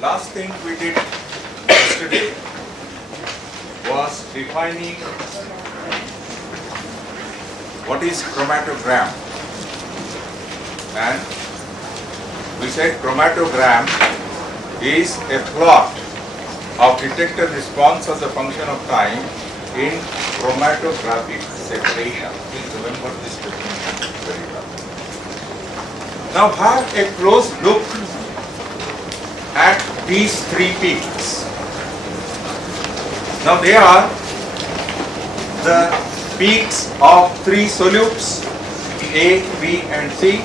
Last thing we did yesterday was defining what is chromatogram. And we said chromatogram is a plot of detector response as a function of time in chromatographic separation. Please remember this definition very well. Now have a close look at these three peaks. Now they are the peaks of three solutes A, B and C.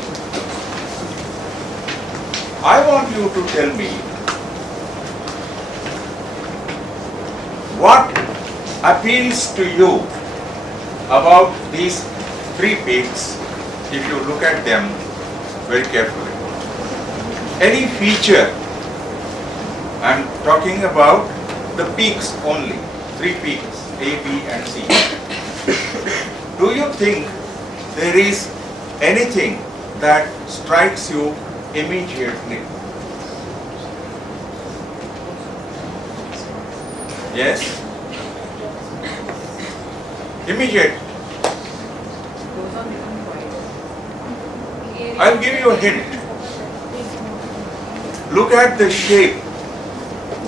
I want you to tell me what appeals to you about these three peaks if you look at them very carefully. Any feature, I'm talking about the peaks only, three peaks, A, B and C. Do you think there is anything that strikes you immediately? Yes? Immediate. I'll give you a hint. Look at the shape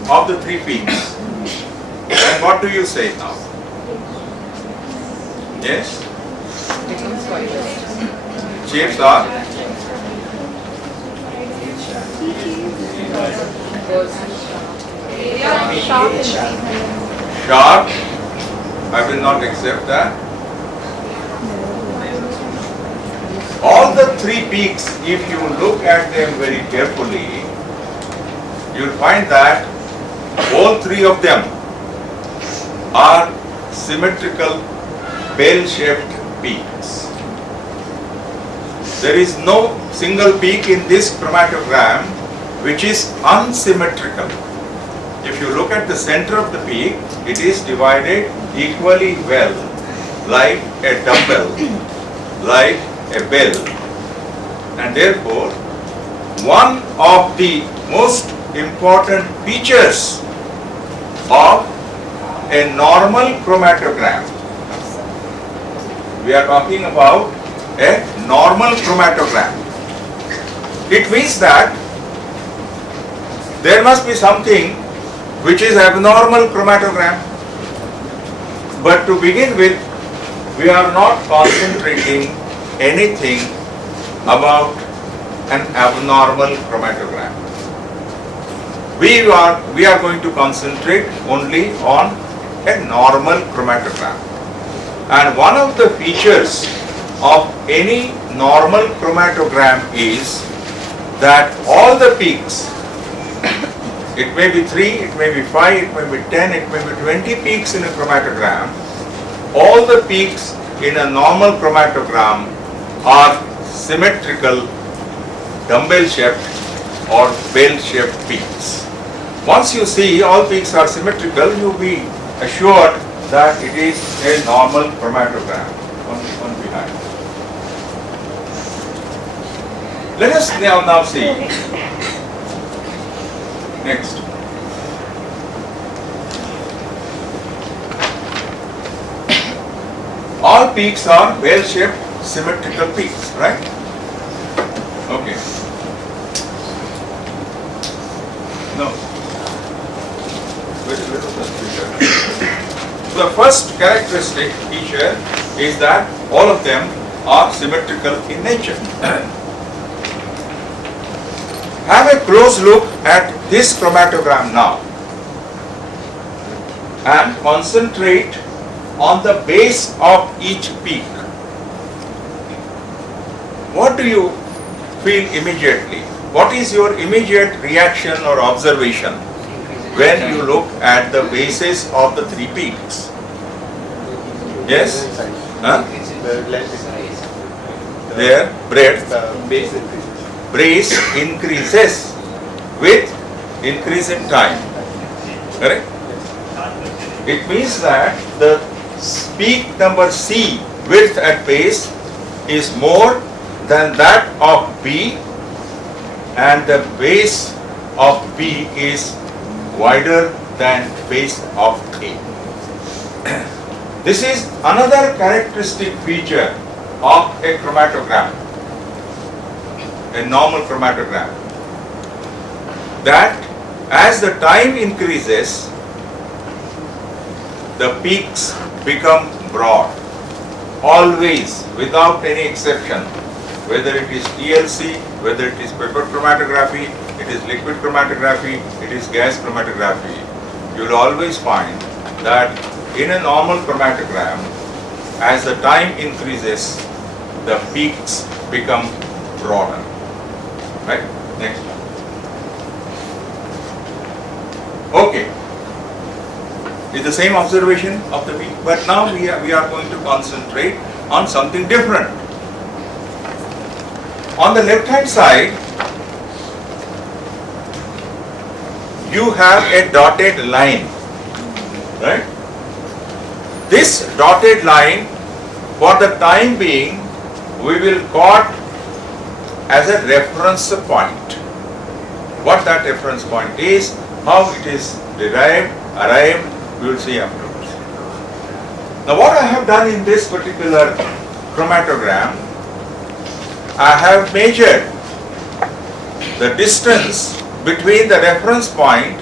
of the three peaks. And what do you say now? Yes? Shapes are? Sharp. I will not accept that. All the three peaks, if you look at them very carefully, you'll find that all three of them are symmetrical bell-shaped peaks. There is no single peak in this chromatogram which is unsymmetrical. If you look at the center of the peak, it is divided equally well, like a dumbbell, like a bell, and therefore one of the most important features of a normal chromatogram, we are talking about a normal chromatogram. It means that there must be something which is abnormal chromatogram. But to begin with, we are not concentrating anything about an abnormal chromatogram. We are going to concentrate only on a normal chromatogram. And one of the features of any normal chromatogram is that all the peaks, it may be 3, it may be 5, it may be 10, it may be 20 peaks in a chromatogram. All the peaks in a normal chromatogram are symmetrical dumbbell-shaped or bell-shaped peaks. Once you see all peaks are symmetrical, you'll be assured that it is a normal chromatogram. One behind. Let us now see. Next. All peaks are bell-shaped symmetrical peaks, right? Okay. No. The first characteristic feature is that all of them are symmetrical in nature. Have a close look at this chromatogram now and concentrate on the base of each peak. What do you feel immediately? What is your immediate reaction or observation when you look at the bases of the three peaks? Yes? Huh? Their breadth, base increases with increase in time. Correct? It means that the peak number C, width at base, is more than that of B, and the base of B is wider than face of A. This is another characteristic feature of a chromatogram, a normal chromatogram, that as the time increases, the peaks become broad, always, without any exception, whether it is TLC, whether it is paper chromatography, it is liquid chromatography, it is gas chromatography. You will always find that in a normal chromatogram, as the time increases, the peaks become broader. Right? Next one. Okay. It's the same observation of the peak, but now we are going to concentrate on something different. On the left hand side, you have a dotted line, right? This dotted line, for the time being, we will call as a reference point. What that reference point is, how it is derived, arrived, we will see afterwards. Now what I have done in this particular chromatogram, I have measured the distance between the reference point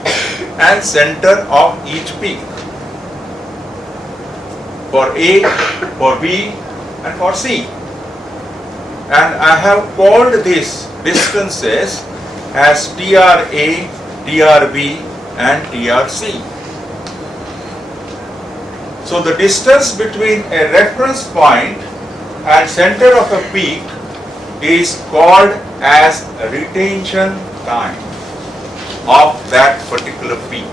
and center of each peak for A, for B and for C. And I have called these distances as TRA, TRB and TRC. So the distance between a reference point and center of a peak is called as retention time of that particular peak.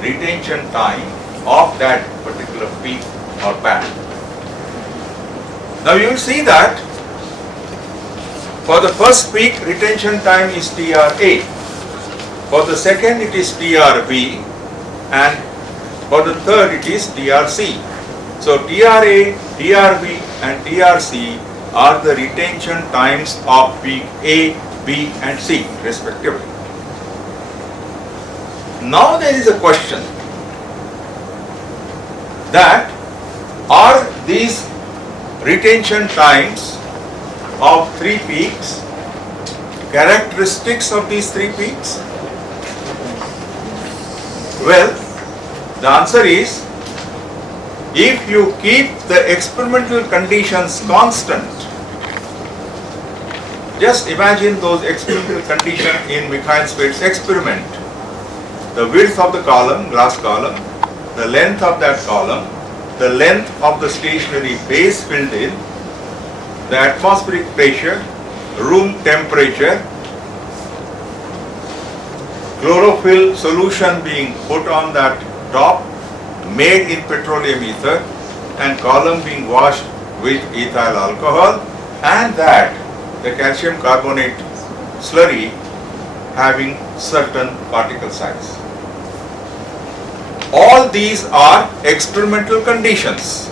Retention time of that particular peak or band. Now you will see that for the first peak, retention time is TRA. For the second, it is TRB, and for the third, it is TRC. So TRA, TRB, and TRC are the retention times of peak A, B, and C, respectively. Now there is a question that are these retention times of three peaks characteristics of these three peaks? Well, the answer is, if you keep the experimental conditions constant, just imagine those experimental conditions in Mikhail-Swett's experiment. The width of the column, glass column, the length of that column, the length of the stationary base filled in, the atmospheric pressure, room temperature, chlorophyll solution being put on that top, made in petroleum ether, and column being washed with ethyl alcohol, and that the calcium carbonate slurry having certain particle size. All these are experimental conditions.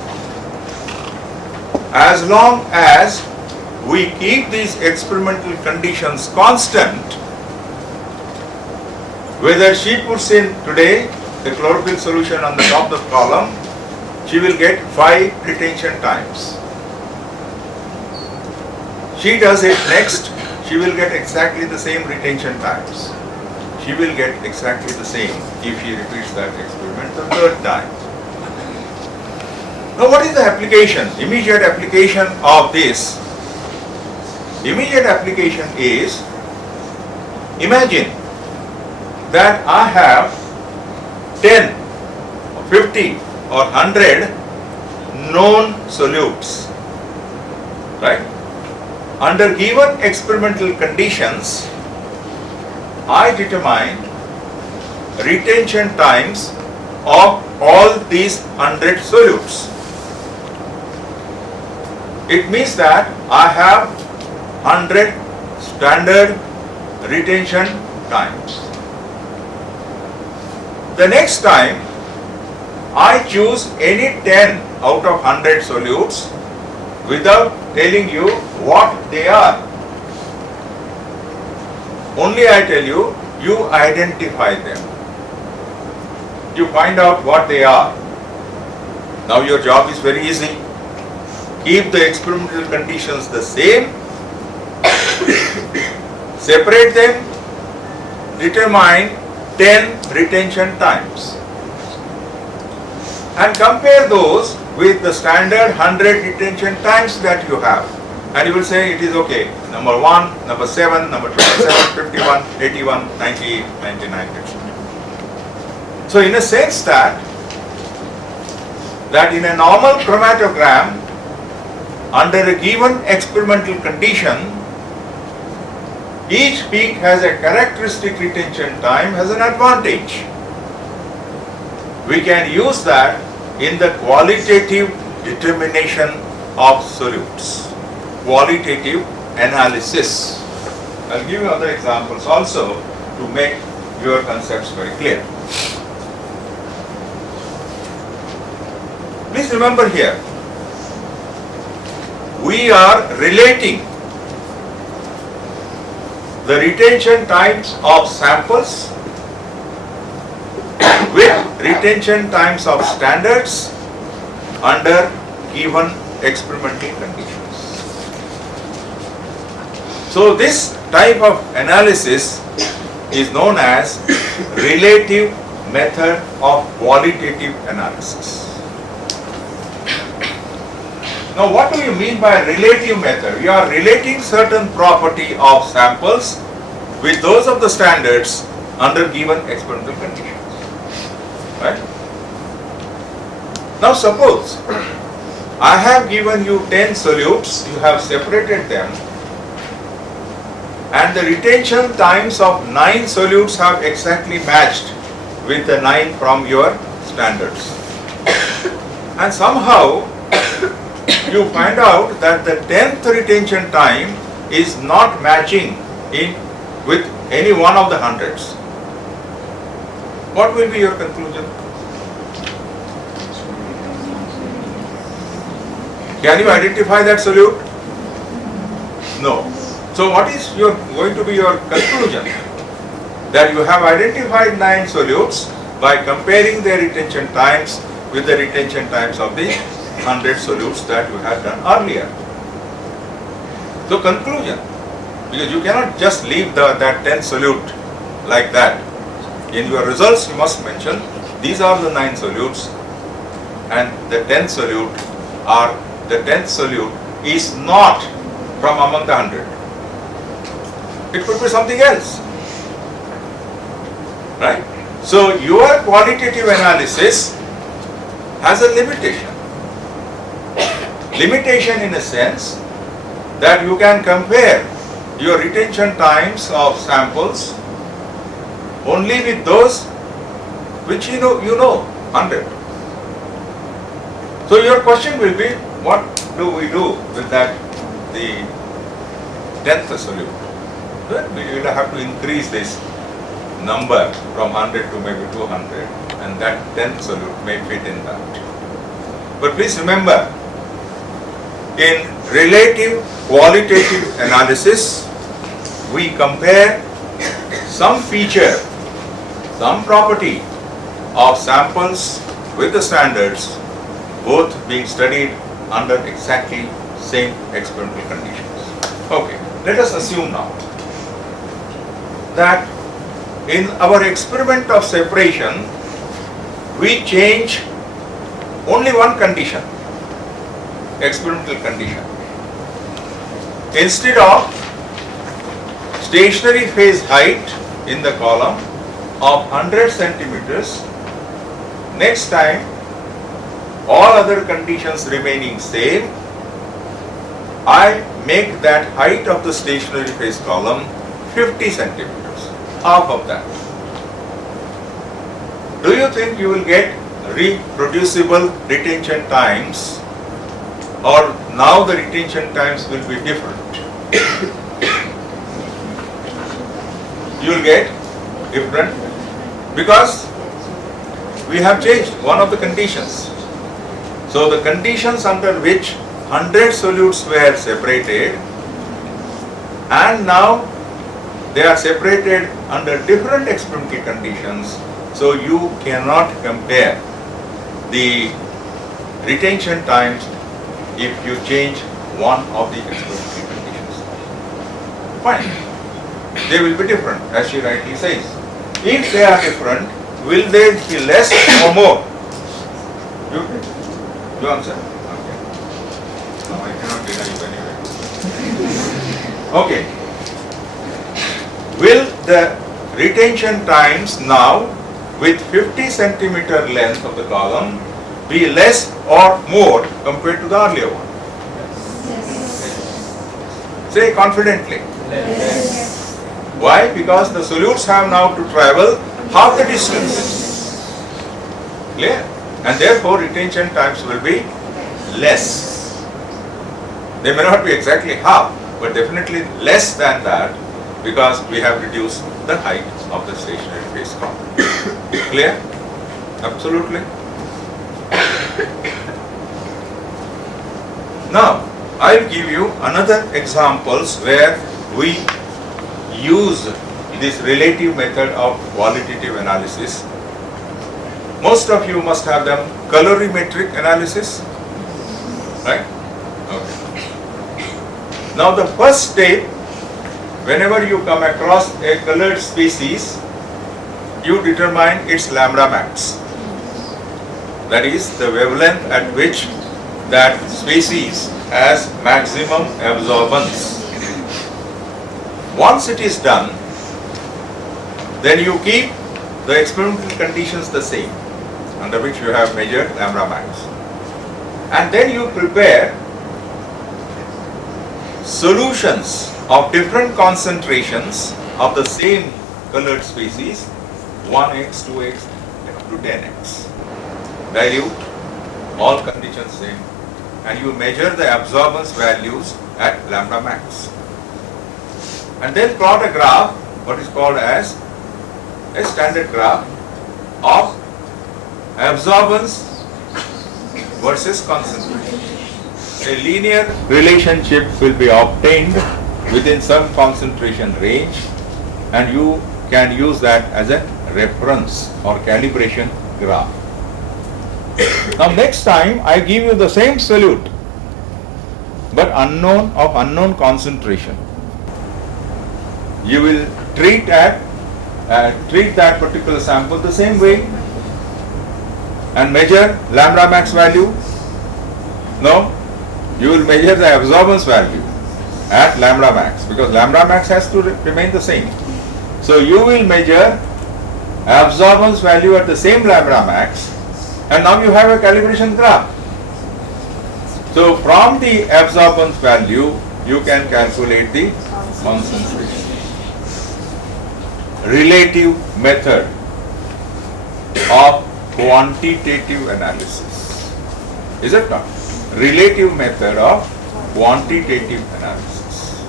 As long as we keep these experimental conditions constant, whether she puts in today the chlorophyll solution on the top of the column, she will get 5 retention times. She does it next, she will get exactly the same retention times. She will get exactly the same if she repeats that experiment the third time. Now what is the application, immediate application of this? Immediate application is, imagine that I have 10 or 50 or 100 known solutes, right? Under given experimental conditions, I determine retention times of all these 100 solutes. It means that I have 100 standard retention times. The next time, I choose any 10 out of 100 solutes without telling you what they are. Only I tell you you identify them. You find out what they are. Now your job is very easy. Keep the experimental conditions the same, separate them, determine 10 retention times, and compare those with the standard 100 retention times that you have. And you will say it is okay. Number 1, number 7, number 27, 51, 81, 98, 99, etc. So in a sense that in a normal chromatogram, under a given experimental condition, each peak has a characteristic retention time, has an advantage. We can use that in the qualitative determination of solutes, qualitative analysis. I'll give you other examples also to make your concepts very clear. Please remember here, we are relating the retention times of samples with retention times of standards under given experimental conditions. So this type of analysis is known as relative method of qualitative analysis. Now what do you mean by relative method? You are relating certain property of samples with those of the standards under given experimental conditions. Right? Now suppose I have given you 10 solutes, you have separated them, and the retention times of 9 solutes have exactly matched with the 9 from your standards. And somehow you find out that the 10th retention time is not matching with any one of the hundreds. What will be your conclusion? Can you identify that solute? No. So what is going to be your conclusion? That you have identified 9 solutes by comparing their retention times with the retention times of the 100 solutes that you had done earlier. So conclusion, because you cannot just leave that 10 solute like that. In your results you must mention these are the 9 solutes and the 10th solute is not from among the 100. It could be something else. Right? So your qualitative analysis has a limitation. Limitation in a sense that you can compare your retention times of samples only with those which you know 100. So your question will be, what do we do with that, the 10th solute? Well, we will have to increase this number from 100 to maybe 200, and that 10th solute may fit in that. But please remember, in relative qualitative analysis, we compare some feature, some property of samples with the standards, both being studied under exactly same experimental conditions. Okay, let us assume now that in our experiment of separation, we change only one condition, experimental condition. Instead of stationary phase height in the column of 100 centimeters, next time all other conditions remaining same, I make that height of the stationary phase column 50 centimeters, half of that. Do you think you will get reproducible retention times, or now the retention times will be different? You will get different because we have changed one of the conditions. So the conditions under which 100 solutes were separated, and now they are separated under different experimental conditions, so you cannot compare the retention times if you change one of the experimental conditions. Fine. They will be different, as she rightly says. If they are different, will they be less or more? You answer. Okay. No, I cannot deny you anyway. Okay. Will the retention times now with 50 centimeter length of the column be less or more compared to the earlier one? Yes. Say confidently. Yes. Why? Because the solutes have now to travel half the distance. Clear? And therefore retention times will be less. They may not be exactly half, but definitely less than that, because we have reduced the height of the stationary phase column. Clear? Absolutely. Now, I'll give you another examples where we use this relative method of qualitative analysis. Most of you must have done colorimetric analysis, right? Okay. Now the first step, whenever you come across a colored species, you determine its lambda max. That is the wavelength at which that species has maximum absorbance. Once it is done, then you keep the experimental conditions the same, under which you have measured lambda max. And then you prepare solutions of different concentrations of the same colored species, 1x, 2x, up to 10x. Dilute, all conditions same, and you measure the absorbance values at lambda max. And then plot a graph, what is called as a standard graph of absorbance versus concentration. A linear relationship will be obtained within some concentration range, and you can use that as a reference or calibration graph. Now next time I give you the same solute but unknown concentration. You will treat that particular sample the same way and measure lambda max value. No, you will measure the absorbance value at lambda max, because lambda max has to remain the same. So you will measure absorbance value at the same lambda max, and now you have a calibration graph. So from the absorbance value you can calculate the concentration. Relative method of quantitative analysis. Is it not? Relative method of quantitative analysis.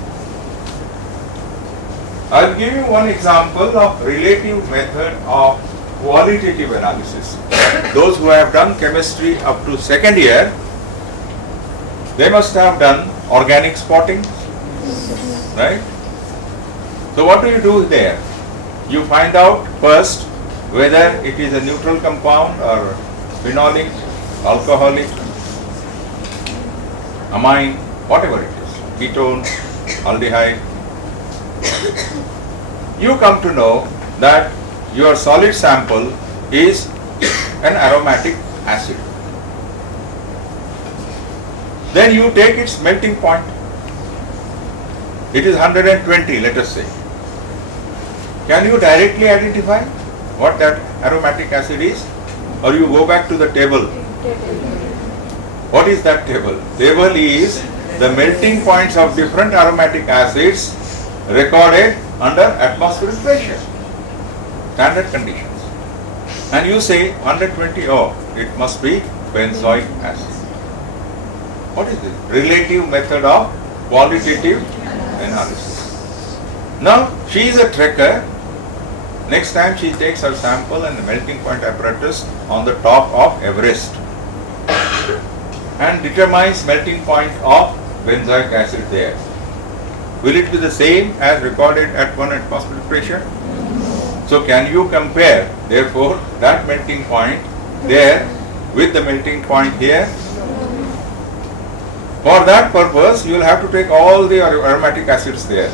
I'll give you one example of relative method of qualitative analysis. Those who have done chemistry up to second year, they must have done organic spotting, right? So what do you do there? You find out first whether it is a neutral compound or phenolic, alcoholic, amine, whatever it is, ketone, aldehyde. You come to know that your solid sample is an aromatic acid. Then you take its melting point. It is 120, let us say. Can you directly identify what that aromatic acid is? Or you go back to the table? What is that table? Table is the melting points of different aromatic acids recorded under atmospheric pressure, standard conditions. And you say 120, oh, it must be benzoic acid. What is this? Relative method of qualitative analysis. Now, she is a trekker. Next time she takes her sample and the melting point apparatus on the top of Everest and determines melting point of benzoic acid there. will it be the same as recorded at 1 atmospheric pressure? So can you compare, therefore, that melting point there with the melting point here? For that purpose, you will have to take all the aromatic acids there.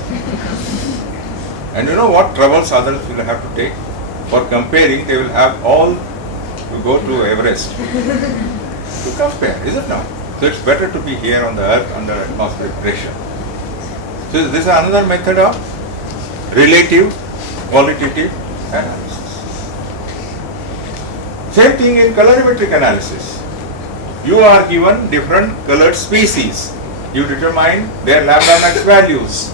And you know what troubles others will have to take? For comparing, they will have all to go to Everest to compare, is it not? So it's better to be here on the earth under atmospheric pressure. So this is another method of relative qualitative analysis. Same thing in colorimetric analysis. You are given different colored species. You determine their lambda max values.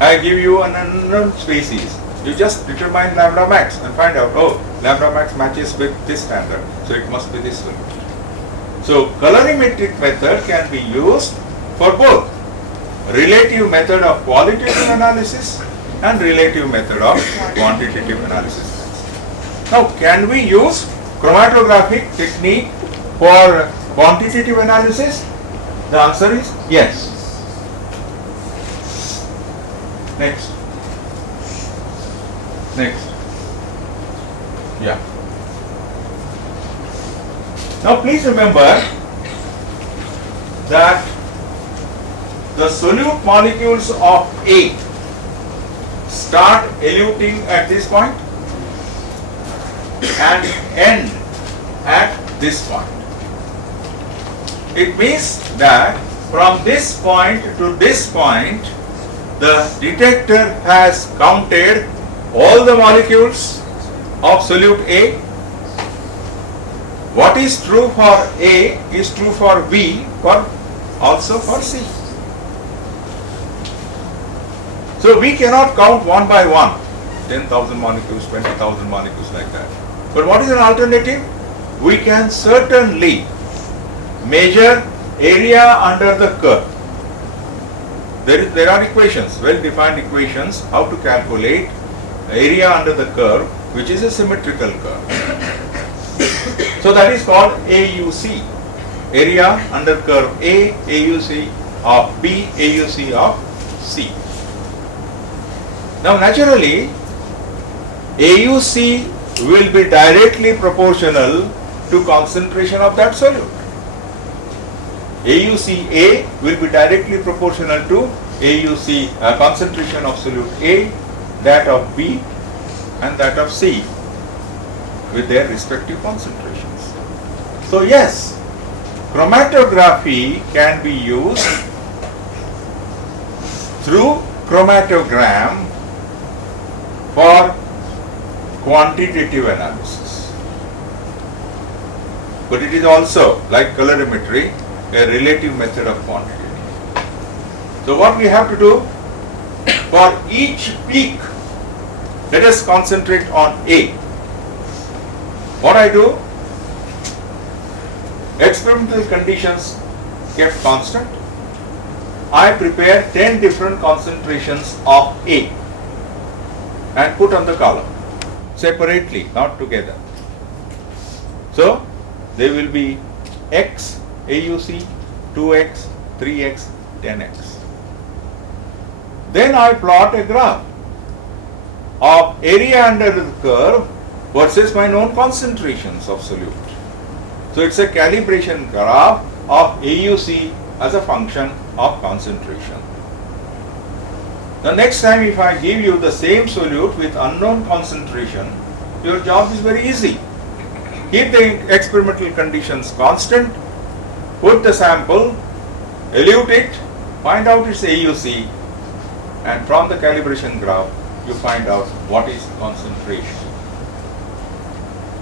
I give you an unknown species. You just determine lambda max and find out, oh, lambda max matches with this standard, so it must be this one. So colorimetric method can be used for both relative method of qualitative analysis and relative method of quantitative analysis. Now, can we use chromatographic technique for quantitative analysis? The answer is yes. Next. Yeah. Now please remember that the solute molecules of A start eluting at this point and end at this point. It means that from this point to this point, the detector has counted all the molecules of solute A. What is true for A is true for B, also for C. So we cannot count one by one, 10,000 molecules, 20,000 molecules like that. But what is an alternative? We can certainly measure area under the curve. There are equations, well-defined equations, how to calculate area under the curve, which is a symmetrical curve. So that is called AUC, area under curve A, AUC of B, AUC of C. Now naturally, AUC will be directly proportional to concentration of that solute. AUCA will be directly proportional to AUC concentration of solute A, that of B and that of C with their respective concentrations. So yes, chromatography can be used through chromatogram for quantitative analysis. But it is also, like colorimetry, a relative method of quantitative. So what we have to do, for each peak, let us concentrate on A. What I do, experimental conditions kept constant, I prepare 10 different concentrations of A and put on the column, separately, not together. So, they will be X, AUC, 2X, 3X, 10X. Then I plot a graph of area under the curve versus my known concentrations of solute. So it's a calibration graph of AUC as a function of concentration. The next time if I give you the same solute with unknown concentration, your job is very easy. Keep the experimental conditions constant, put the sample, elute it, find out its AUC, and from the calibration graph you find out what is concentration.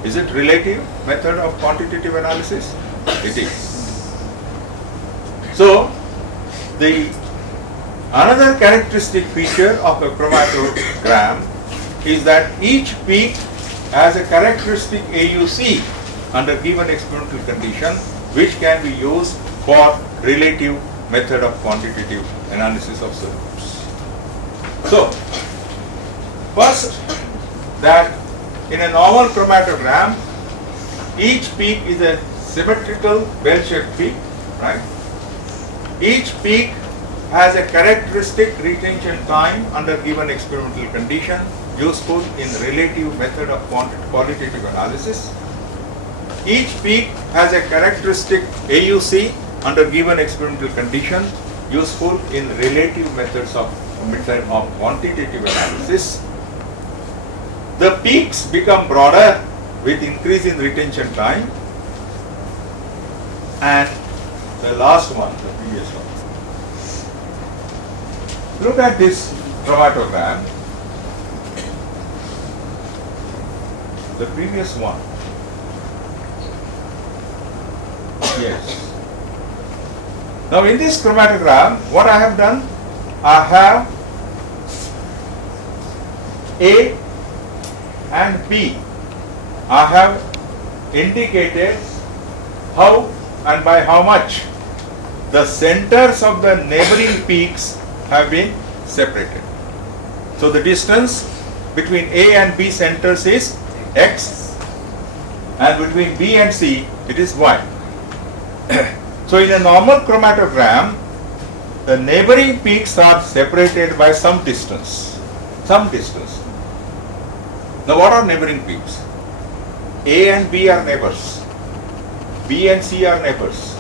Is it relative method of quantitative analysis? It is. So, the another characteristic feature of a chromatogram is that each peak has a characteristic AUC under given experimental condition, which can be used for relative method of quantitative analysis of solutes. So, first, that in a normal chromatogram, each peak is a symmetrical bell-shaped peak, right? Each peak has a characteristic retention time under given experimental condition, useful in relative method of qualitative analysis. Each peak has a characteristic AUC under given experimental condition, useful in relative methods of quantitative analysis. The peaks become broader with increase in retention time. And the last one, the previous one. Look at this chromatogram. The previous one. Yes. Now in this chromatogram, what I have done, I have A and B. I have indicated how and by how much the centers of the neighboring peaks have been separated. So the distance between A and B centers is X, and between B and C it is Y. So in a normal chromatogram, the neighboring peaks are separated by some distance. Some distance. Now what are neighboring peaks? A and B are neighbors. B and C are neighbors.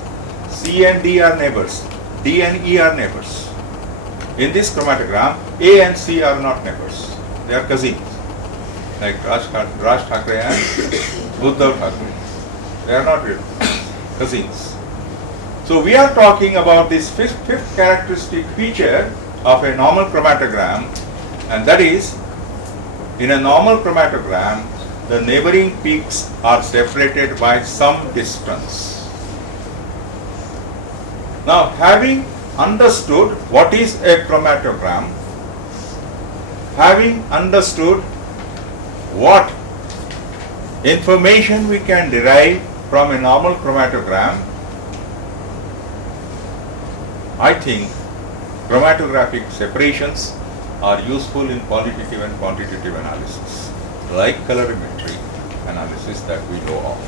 C and D are neighbors. D and E are neighbors. In this chromatogram, A and C are not neighbors. They are cousins. Like Raj Thakre and Uddhav Thakre. They are not real cousins. So we are talking about this fifth characteristic feature of a normal chromatogram, and that is, in a normal chromatogram, the neighboring peaks are separated by some distance. Now, having understood what is a chromatogram, having understood what information we can derive from a normal chromatogram, I think chromatographic separations are useful in qualitative and quantitative analysis, like colorimetry analysis that we know of.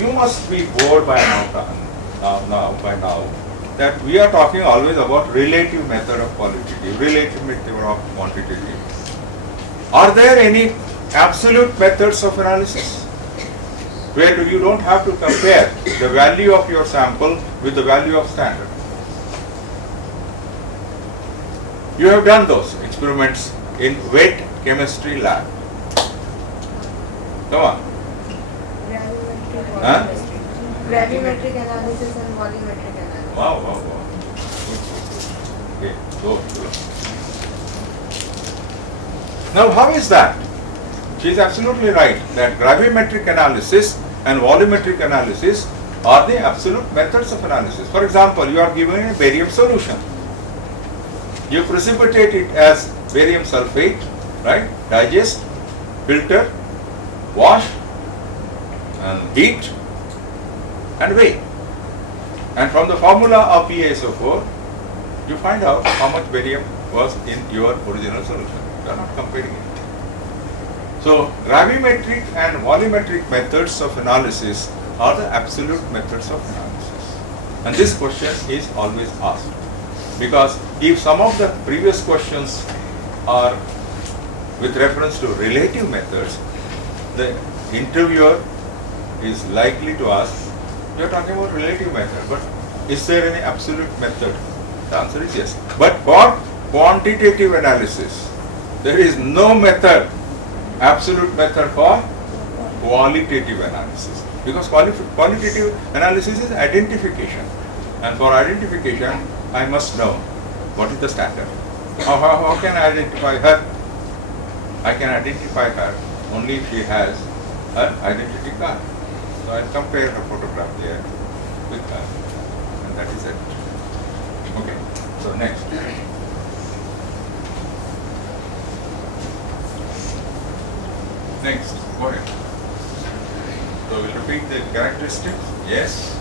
You must be bored by now that we are talking always about relative method of qualitative, relative method of quantitative. Are there any absolute methods of analysis where you don't have to compare the value of your sample with the value of standard? You have done those experiments in wet chemistry lab. Come on. Gravimetric analysis and volumetric analysis. Wow. Okay, go. Now, how is that? She is absolutely right that gravimetric analysis and volumetric analysis are the absolute methods of analysis. For example, you are given a barium solution. You precipitate it as barium sulfate, right? Digest, filter, wash, and heat, and weigh. And from the formula of PaSO4, you find out how much barium was in your original solution. You are not comparing it. So, gravimetric and volumetric methods of analysis are the absolute methods of analysis. And this question is always asked. Because if some of the previous questions are with reference to relative methods, the interviewer is likely to ask, you are talking about relative method, but is there any absolute method? The answer is yes. But for quantitative analysis, there is no method, absolute method for qualitative analysis. Because qualitative analysis is identification. And for identification, I must know what is the standard. How can I identify her? I can identify her only if she has her identity card. So I'll compare her photograph there with her, and that is it. Okay, so next. Next, go ahead. So we'll repeat the characteristics. Yes.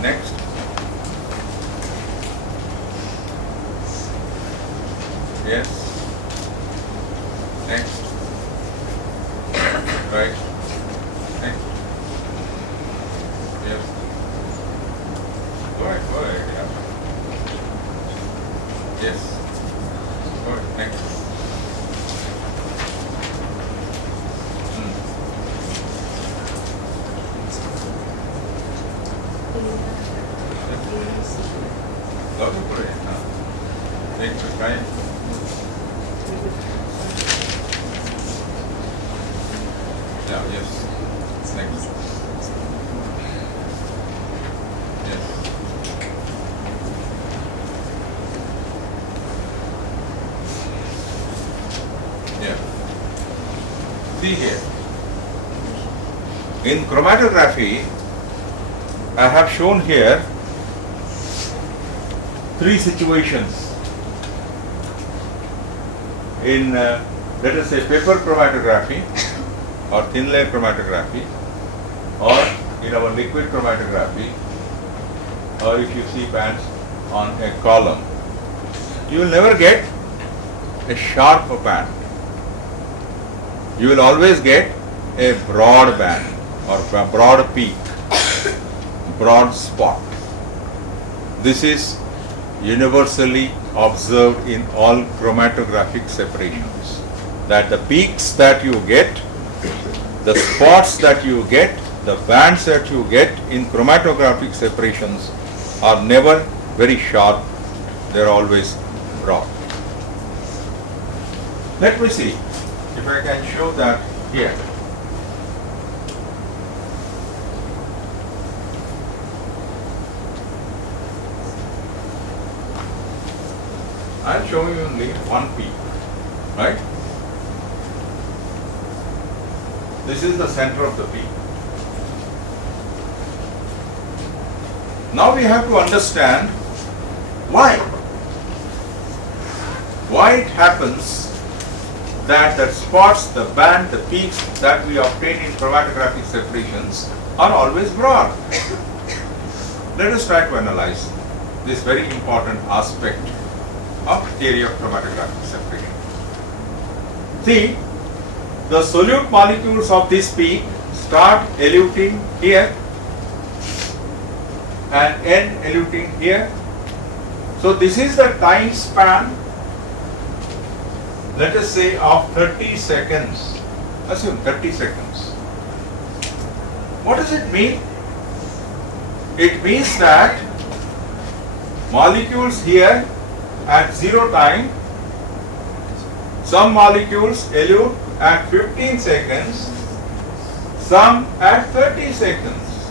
Next. Yes. Next. Right. Next. Yes. Yeah, yes. Next. Yes. Yeah. See here. In chromatography, I have shown here 3 situations. In let us say paper chromatography or thin layer chromatography, or in our liquid chromatography, or if you see bands on a column, you will never get a sharp band. You will always get a broad band or a broad peak, broad spot. This is universally observed in all chromatographic separations, that the peaks that you get, the spots that you get, the bands that you get in chromatographic separations are never very sharp, they are always broad. Let me see if I can show that here. I am showing you only one peak, right? This is the center of the peak. Now we have to understand why. Why it happens that the spots, the band, the peaks that we obtain in chromatographic separations are always broad. Let us try to analyze this very important aspect of theory of chromatographic separation. See, the solute molecules of this peak start eluting here and end eluting here. So this is the time span, let us say, of 30 seconds. Assume 30 seconds. What does it mean? It means that molecules here at 0 time, some molecules elute at 15 seconds, some at 30 seconds.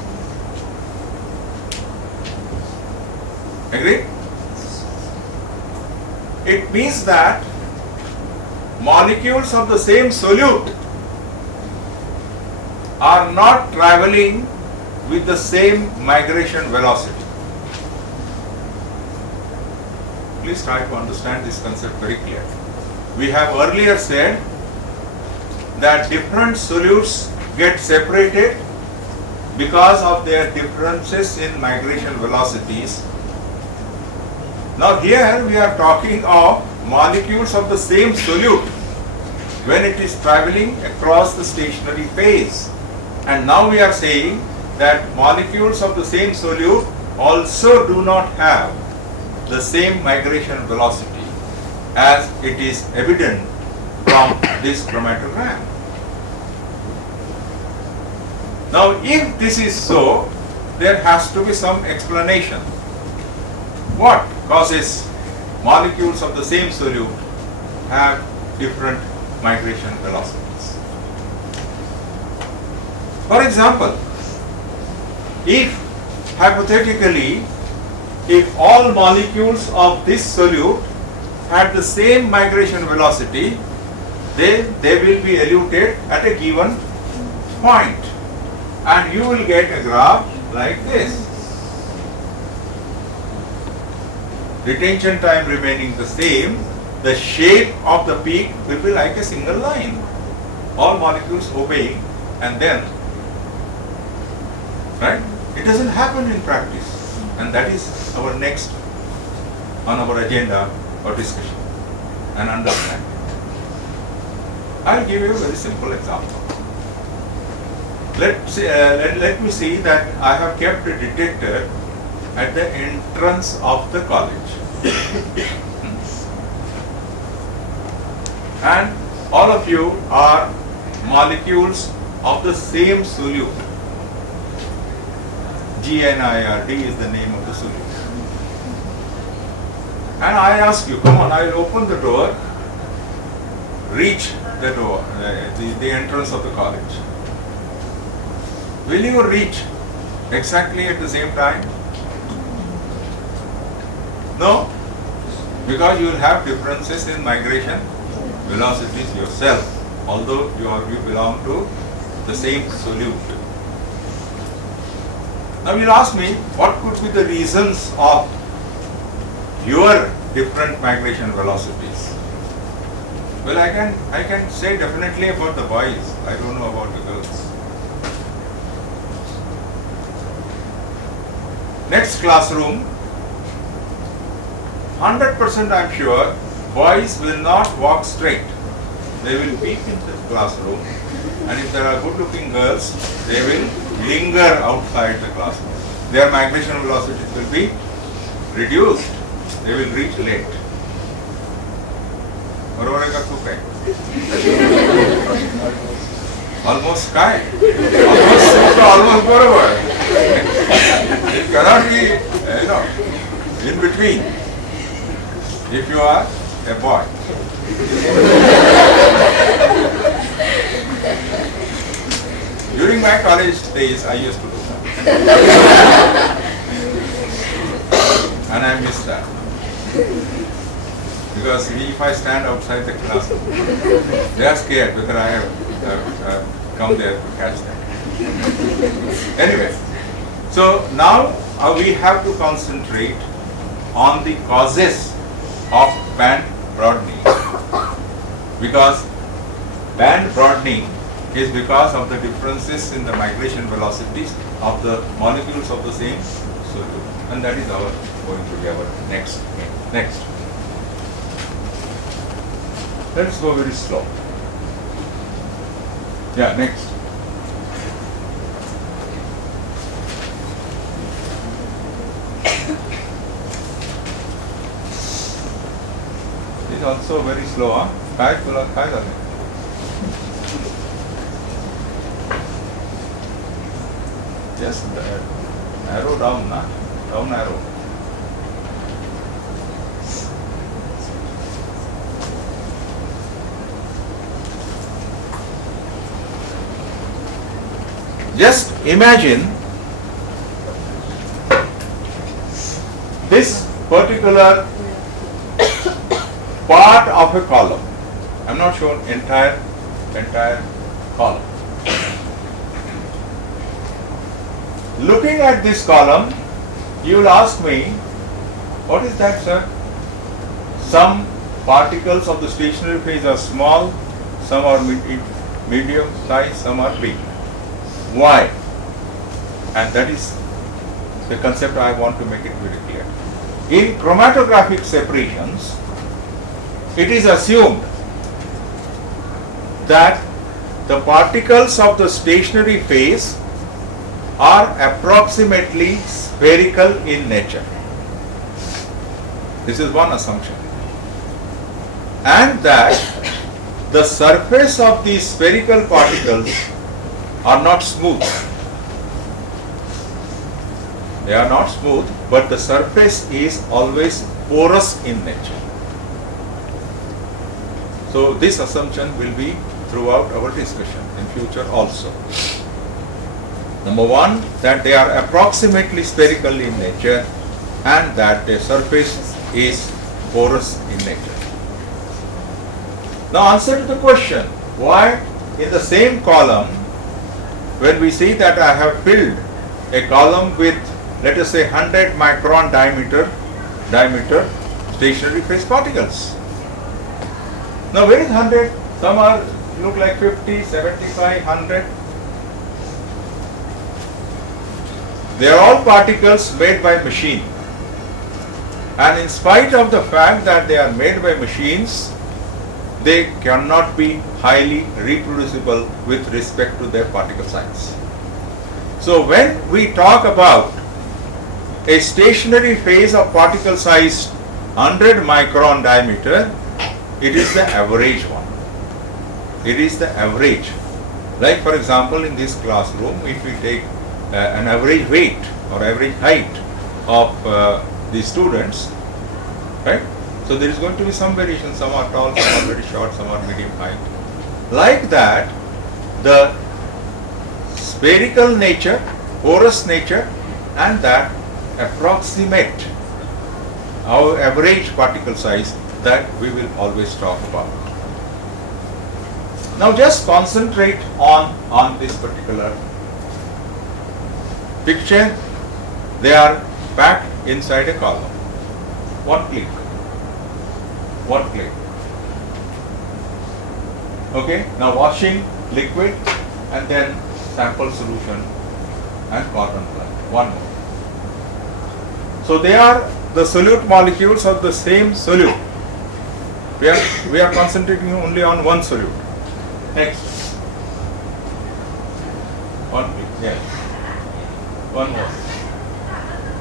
Agree? It means that molecules of the same solute are not traveling with the same migration velocity. Please try to understand this concept very clearly. We have earlier said that different solutes get separated because of their differences in migration velocities. Now here we are talking of molecules of the same solute when it is traveling across the stationary phase. And now we are saying that molecules of the same solute also do not have the same migration velocity, as it is evident from this chromatogram. Now if this is so, there has to be some explanation. What causes molecules of the same solute have different migration velocities? For example, if hypothetically, if all molecules of this solute had the same migration velocity, then they will be eluted at a given point, and you will get a graph like this. Retention time remaining the same, the shape of the peak will be like a single line. All molecules obeying, and then, right? It doesn't happen in practice, and that is our next on our agenda for discussion and understanding. I'll give you a very simple example. Let me see that I have kept a detector at the entrance of the college. And all of you are molecules of the same solute. GNIRD is the name of the solute. And I ask you, come on, I will open the door, reach the door, the entrance of the college. will you reach exactly at the same time? No, because you will have differences in migration velocities yourself, although you belong to the same solution. Now you'll ask me, what could be the reasons of your different migration velocities? Well, I can say definitely about the boys. I don't know about the girls. Next classroom, 100% I'm sure boys will not walk straight. They will peek into the classroom, and if there are good looking girls, they will linger outside the classroom. Their migration velocity will be reduced. They will reach late. Almost sky. Almost forever. It cannot be, in between. If you are a boy. During my college days, I used to do that. And I miss that. Because if I stand outside the classroom, they are scared because I have come there to catch them. Anyway, so now we have to concentrate on the causes of band broadening, because band broadening is because of the differences in the migration velocities of the molecules of the same solute, and that is going to be our next. Let's go very slow. Yeah, next. It's also very slow, huh? Just narrow down, down narrow. Just imagine this particular part of a column. I'm not showing entire column. Looking at this column, you will ask me, what is that, sir? Some particles of the stationary phase are small, some are medium size, some are big. Why? And that is the concept I want to make it very clear. In chromatographic separations, it is assumed that the particles of the stationary phase are approximately spherical in nature. This is one assumption. And that the surface of these spherical particles are not smooth. They are not smooth, but the surface is always porous in nature. So this assumption will be throughout our discussion in future also. Number one, that they are approximately spherical in nature and that their surface is porous in nature. Now answer to the question, why in the same column, when we see that I have filled a column with, let us say, 100 micron diameter stationary phase particles. Now where is 100? Some are look like 50, 75, 100. They are all particles made by machine. And in spite of the fact that they are made by machines, they cannot be highly reproducible with respect to their particle size. So when we talk about a stationary phase of particle size 100 micron diameter, it is the average one. It is the average. Like for example, in this classroom, if we take an average weight or average height of the students, right? So there is going to be some variation. Some are tall, some are very short, some are medium height. Like that, the spherical nature, porous nature, and that approximate our average particle size that we will always talk about. Now just concentrate on this particular picture. They are packed inside a column. One click. One click. Okay, now washing liquid and then sample solution and cotton plant. One more. So they are the solute molecules of the same solute. We are concentrating only on one solute. Next. One click. Yes. One more.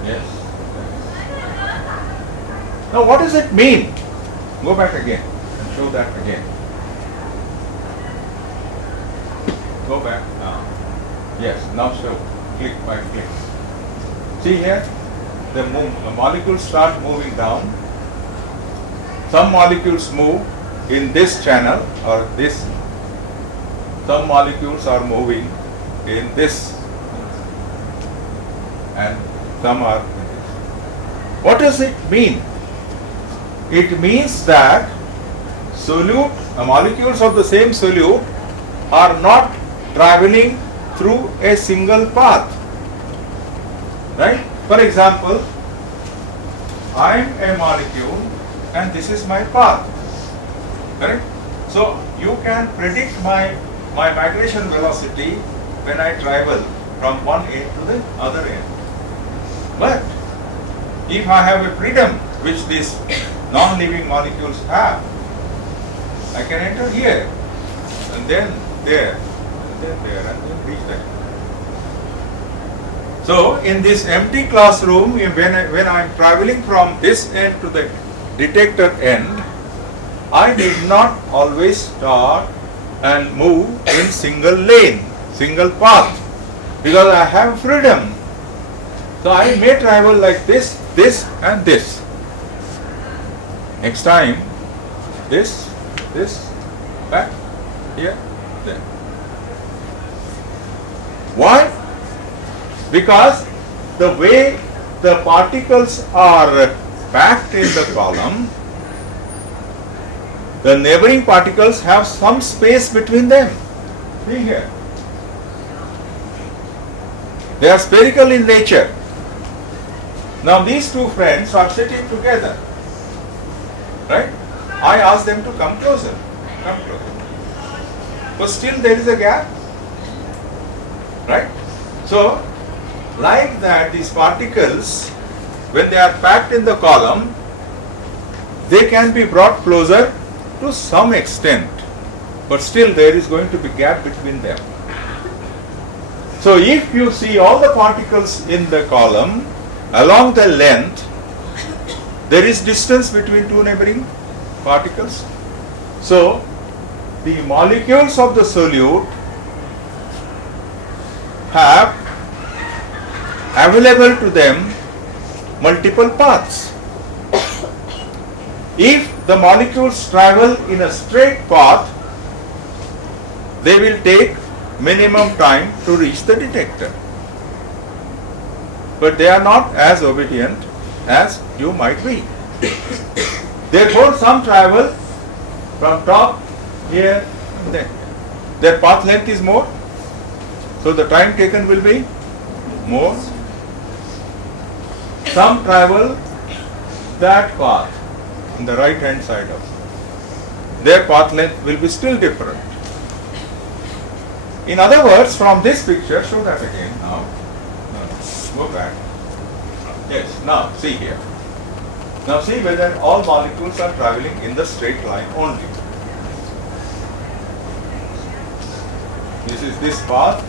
Yes. Now what does it mean? Go back again and show that again. Go back now. Yes, now show. Click by click. See here, the molecules start moving down. Some molecules move in this channel or this. Some molecules are moving in this, and some are in this. What does it mean? It means that molecules of the same solute are not traveling through a single path. Right? For example, I am a molecule and this is my path. Correct? So you can predict my migration velocity when I travel from one end to the other end. But if I have a freedom which these non-living molecules have, I can enter here and then there and then there and then reach there. So in this empty classroom, when I am traveling from this end to the detector end, I need not always start and move in single lane, single path, because I have freedom. So I may travel like this, this and this. Next time, this, back, here, there. Why? Because the way the particles are packed in the column, the neighboring particles have some space between them. See here. They are spherical in nature. Now these two friends are sitting together. Right? I ask them to come closer. Come closer. But still there is a gap. Right? So, like that, these particles, when they are packed in the column, they can be brought closer to some extent, but still there is going to be gap between them. So if you see all the particles in the column along the length, there is distance between two neighboring particles. So the molecules of the solute have available to them multiple paths. If the molecules travel in a straight path, they will take minimum time to reach the detector. But they are not as obedient as you might be. Therefore, some travel from top here and there. Their path length is more, so the time taken will be more. Some travel that path in the right hand side of it. Their path length will be still different. In other words, from this picture, show that again now. Go back. Yes, now see here. Now see whether all molecules are traveling in the straight line only. This is this path.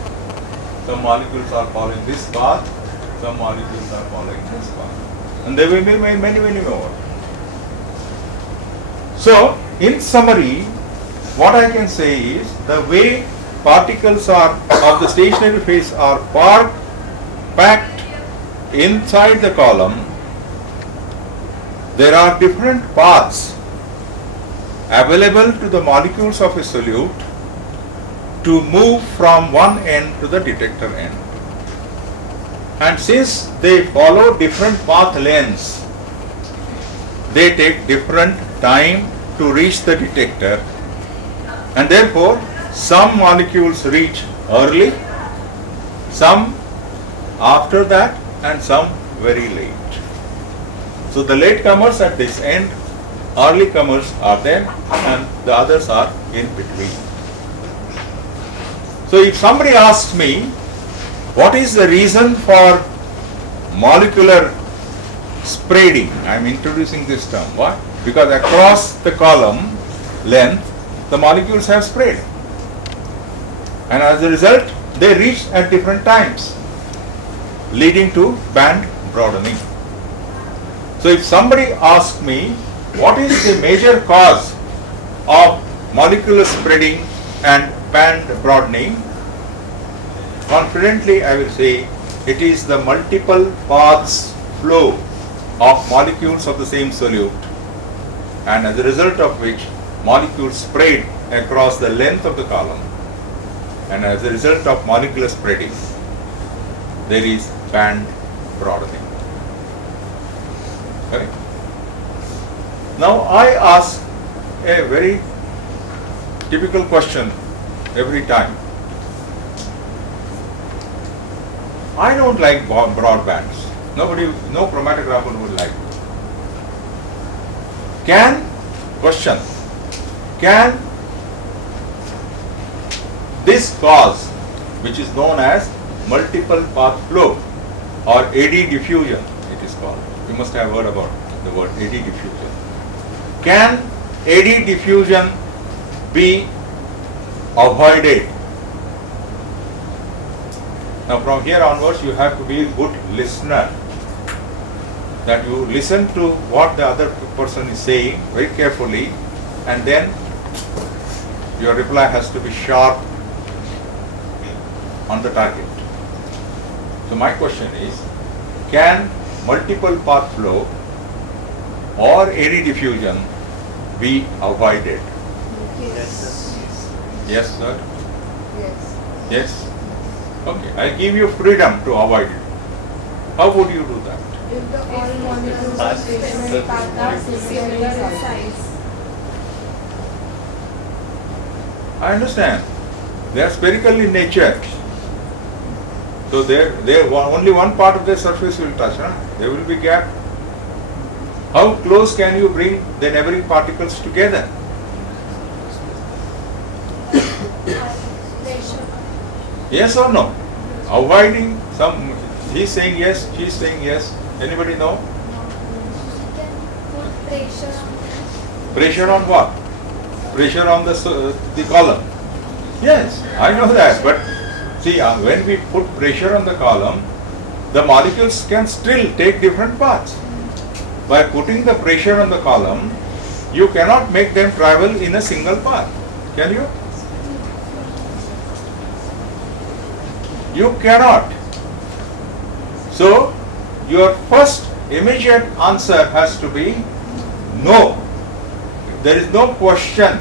Some molecules are following this path. Some molecules are following this path. And there will be many more. So, in summary, what I can say is the way particles are of the stationary phase are packed inside the column, there are different paths available to the molecules of a solute to move from one end to the detector end. And since they follow different path lengths, they take different time to reach the detector, and therefore some molecules reach early, some after that, and some very late. So the latecomers at this end, early comers are there, and the others are in between. So if somebody asks me, what is the reason for molecular spreading? I am introducing this term. Why? Because across the column length, the molecules have spread. And as a result, they reach at different times, leading to band broadening. So if somebody asks me, what is the major cause of molecular spreading and band broadening? Confidently I will say it is the multiple paths flow of molecules of the same solute, and as a result of which molecules spread across the length of the column, and as a result of molecular spreading there is band broadening. Correct? Now I ask a very typical question every time. I don't like broad bands. No chromatographer would like. Can this cause, which is known as multiple path flow or AD diffusion, it is called. You must have heard about the word AD diffusion. Can AD diffusion be avoided? Now from here onwards you have to be a good listener, that you listen to what the other person is saying very carefully, and then your reply has to be sharp on the target. So my question is, can multiple path flow or AD diffusion be avoided? Yes. Yes, sir? Yes. Yes? Okay, I give you freedom to avoid it. How would you do that? If the all molecules of stationary path are similar in size. I understand. They are spherical in nature. So only one part of the surface will touch. Huh? There will be gap. How close can you bring the neighboring particles together? Yes or no? Avoiding some, he's saying yes, she's saying yes. Anybody know? Pressure on what? Pressure on the column. Yes, I know that. But see, when we put pressure on the column, the molecules can still take different paths. By putting the pressure on the column, you cannot make them travel in a single path. Can you? You cannot. So, your first immediate answer has to be no. There is no question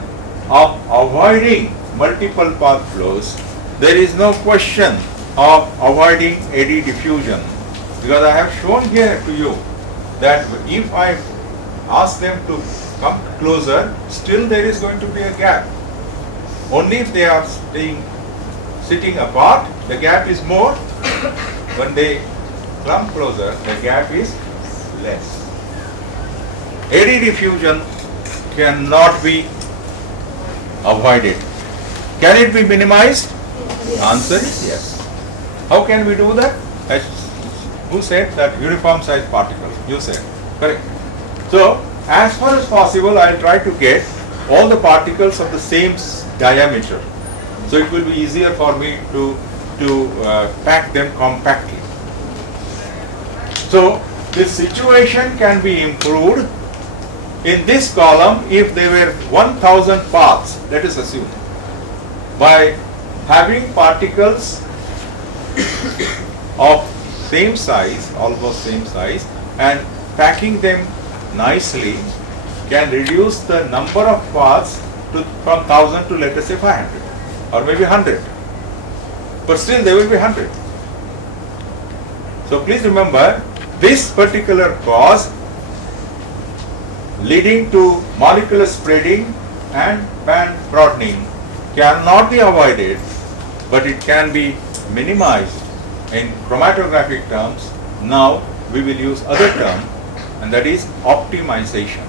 of avoiding multiple path flows. There is no question of avoiding AD diffusion, because I have shown here to you that if I ask them to come closer, still there is going to be a gap. Only if they are sitting apart, the gap is more. When they come closer, the gap is less. AD diffusion cannot be avoided. Can it be minimized? Yes. Answer is yes. How can we do that? Who said that? Uniform size particles. You said. Correct. So, as far as possible, I will try to get all the particles of the same diameter. So it will be easier for me to pack them compactly. So this situation can be improved in this column if there were 1000 paths, let us assume, by having particles of same size, almost same size, and packing them nicely can reduce the number of paths from 1000 to, let us say, 500. or maybe 100. But still there will be 100. So please remember, this particular cause leading to molecular spreading and band broadening cannot be avoided, but it can be minimized in chromatographic terms. Now we will use other term, and that is optimization.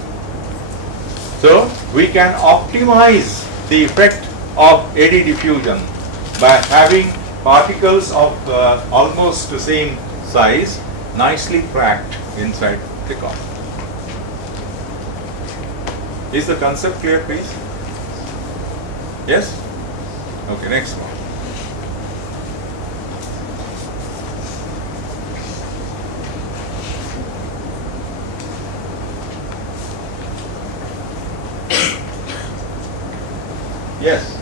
So we can optimize the effect of eddy diffusion by having particles of almost the same size nicely packed inside the column. Is the concept clear, please? Yes? Okay, next one. Yes.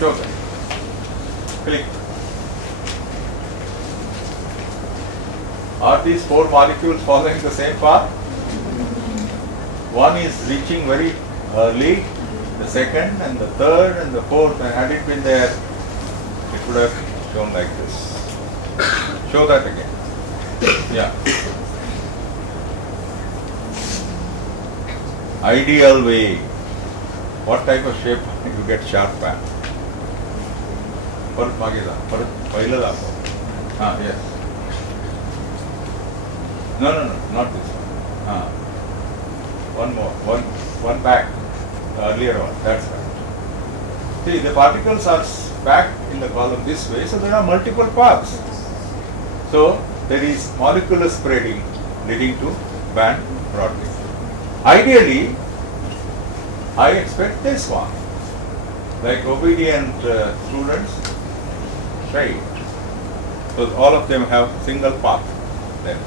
Show them. Click. Are these four molecules following the same path? One is reaching very early, the second and the third and the fourth, and had it been there, it would have shown like this. Show that again. Yeah. Ideal way. What type of shape you get sharp band? परत मागे जा, परत पहिलं दाखव. Yes. No, not this one. One more, one back, the earlier one, that's right. See, the particles are packed in the column this way, so there are multiple paths. So, there is molecular spreading leading to band broadening. Ideally, I expect this one, like obedient students, right? So, all of them have single path then.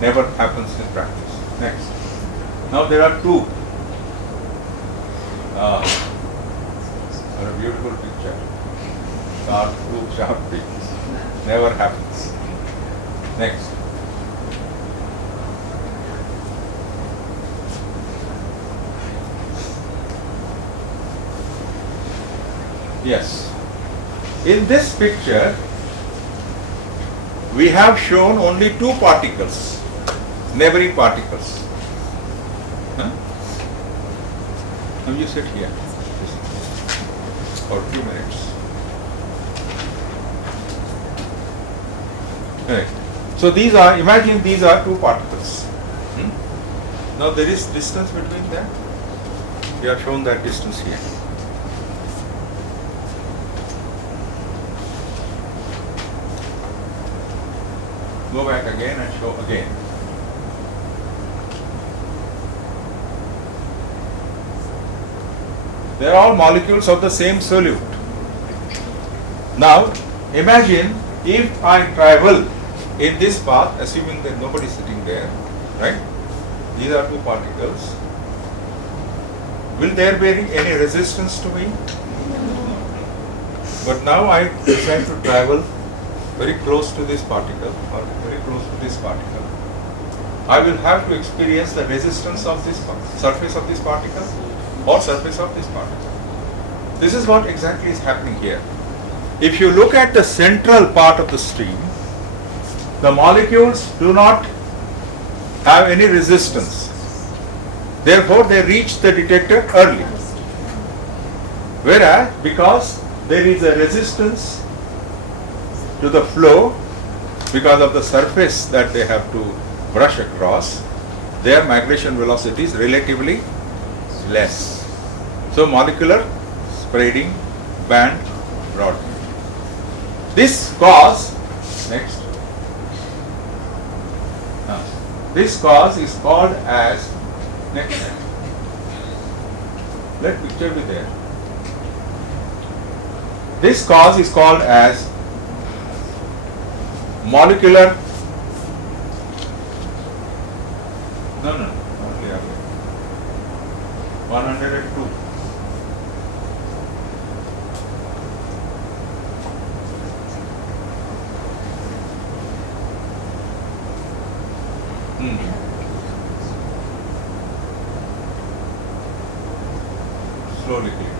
Never happens in practice. Next. Now there are two. What a beautiful picture. Two sharp peaks. Never happens. Next. Yes. In this picture, we have shown only two particles, neighboring particles. Now you sit here for a few minutes. Right. So these are, imagine these are two particles. Now there is distance between them. We have shown that distance here. Go back again and show again. They are all molecules of the same solute. Now, imagine if I travel in this path, assuming that nobody is sitting there, right? These are two particles. Will there be any resistance to me? But now I decide to travel very close to this particle or very close to this particle. I will have to experience the resistance of this surface of this particle or surface of this particle. This is what exactly is happening here. If you look at the central part of the stream, the molecules do not have any resistance. Therefore, they reach the detector early. Whereas, because there is a resistance to the flow because of the surface that they have to brush across, their migration velocity is relatively less. So molecular spreading, band broadening. This cause, next, this cause is called as, next, let picture be there. This cause is called as molecular, only 102. Slowly click.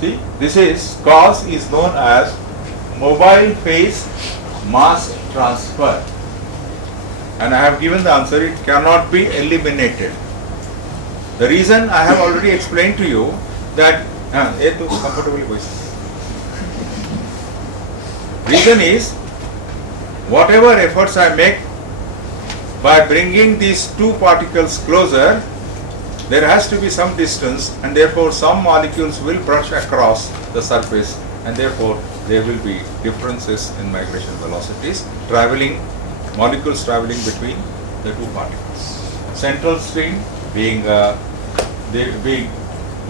See, this is cause is known as mobile phase mass transfer. And I have given the answer, it cannot be eliminated. The reason I have already explained to you that, comfortably reason is, whatever efforts I make by bringing these two particles closer, there has to be some distance, and therefore some molecules will brush across the surface, and therefore there will be differences in migration velocities, molecules traveling between the two particles. Central stream being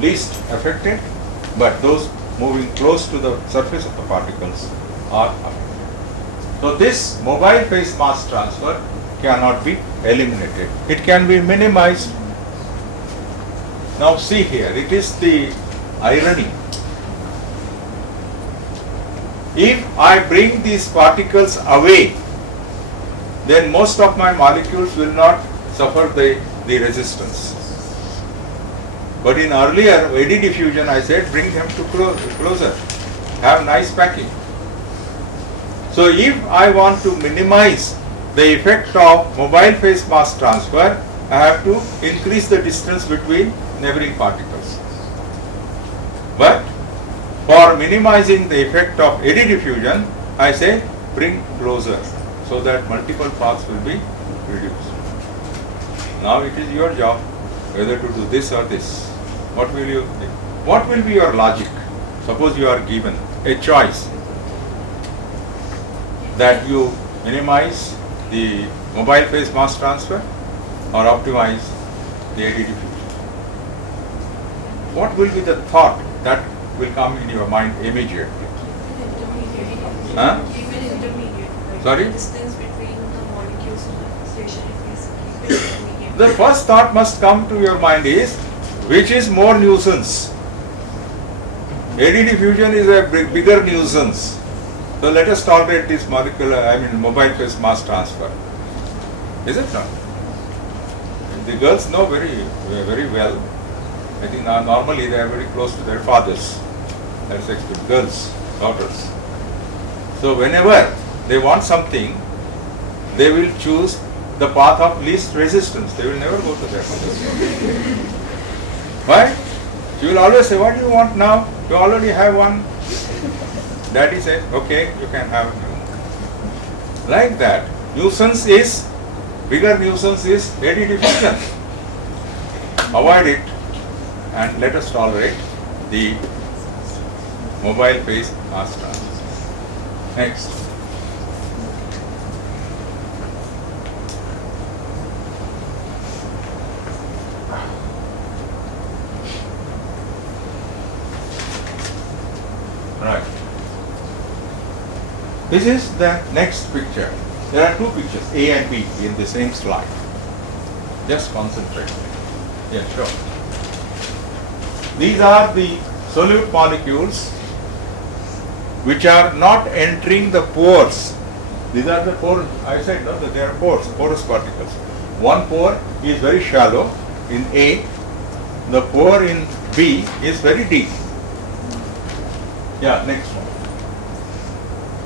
least affected, but those moving close to the surface of the particles are affected. So this mobile phase mass transfer cannot be eliminated. It can be minimized. Now see here, it is the irony. If I bring these particles away, then most of my molecules will not suffer the resistance. But in earlier eddy diffusion, I said bring them to closer, have nice packing. So if I want to minimize the effect of mobile phase mass transfer, I have to increase the distance between neighboring particles. But for minimizing the effect of eddy diffusion, I say bring closer so that multiple paths will be reduced. Now it is your job whether to do this or this. What will you think? What will be your logic? Suppose you are given a choice that you minimize the mobile phase mass transfer or optimize the eddy diffusion. What will be the thought that will come in your mind immediately? Huh? Sorry? Distance between the molecules in the station is intermediate. The first thought must come to your mind is, which is more nuisance? Eddy diffusion is a bigger nuisance. So let us tolerate this mobile phase mass transfer. Is it not? The girls know very well. I think normally they are very close to their fathers. That's expected. Girls, daughters. So whenever they want something, they will choose the path of least resistance. They will never go to their fathers. Why? She will always say, what do you want now? You already have one. Daddy says, okay, you can have new. Like that. Bigger nuisance is eddy diffusion. Avoid it and let us tolerate the mobile phase mass transfer. Next. Right. This is the next picture. There are two pictures, A and B, in the same slide. Just concentrate. Yeah, sure. These are the solute molecules which are not entering the pores. These are the pores, I said no, that they are pores, porous particles. One pore is very shallow in A, the pore in B is very deep. Yeah, next one.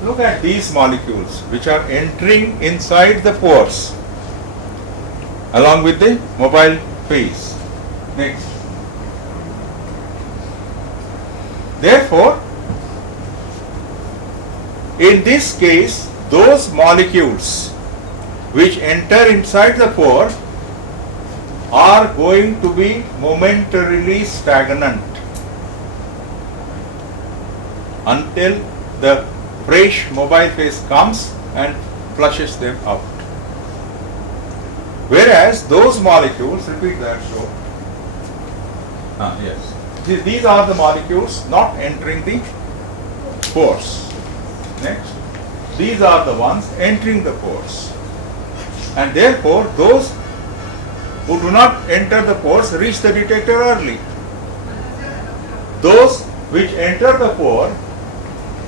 Look at these molecules which are entering inside the pores along with the mobile phase. Next. Therefore, in this case, those molecules which enter inside the pore are going to be momentarily stagnant until the fresh mobile phase comes and flushes them out. Whereas those molecules, repeat that, so. Yes. These are the molecules not entering the pores. Next. These are the ones entering the pores. And therefore, those who do not enter the pores reach the detector early. Those which enter the pore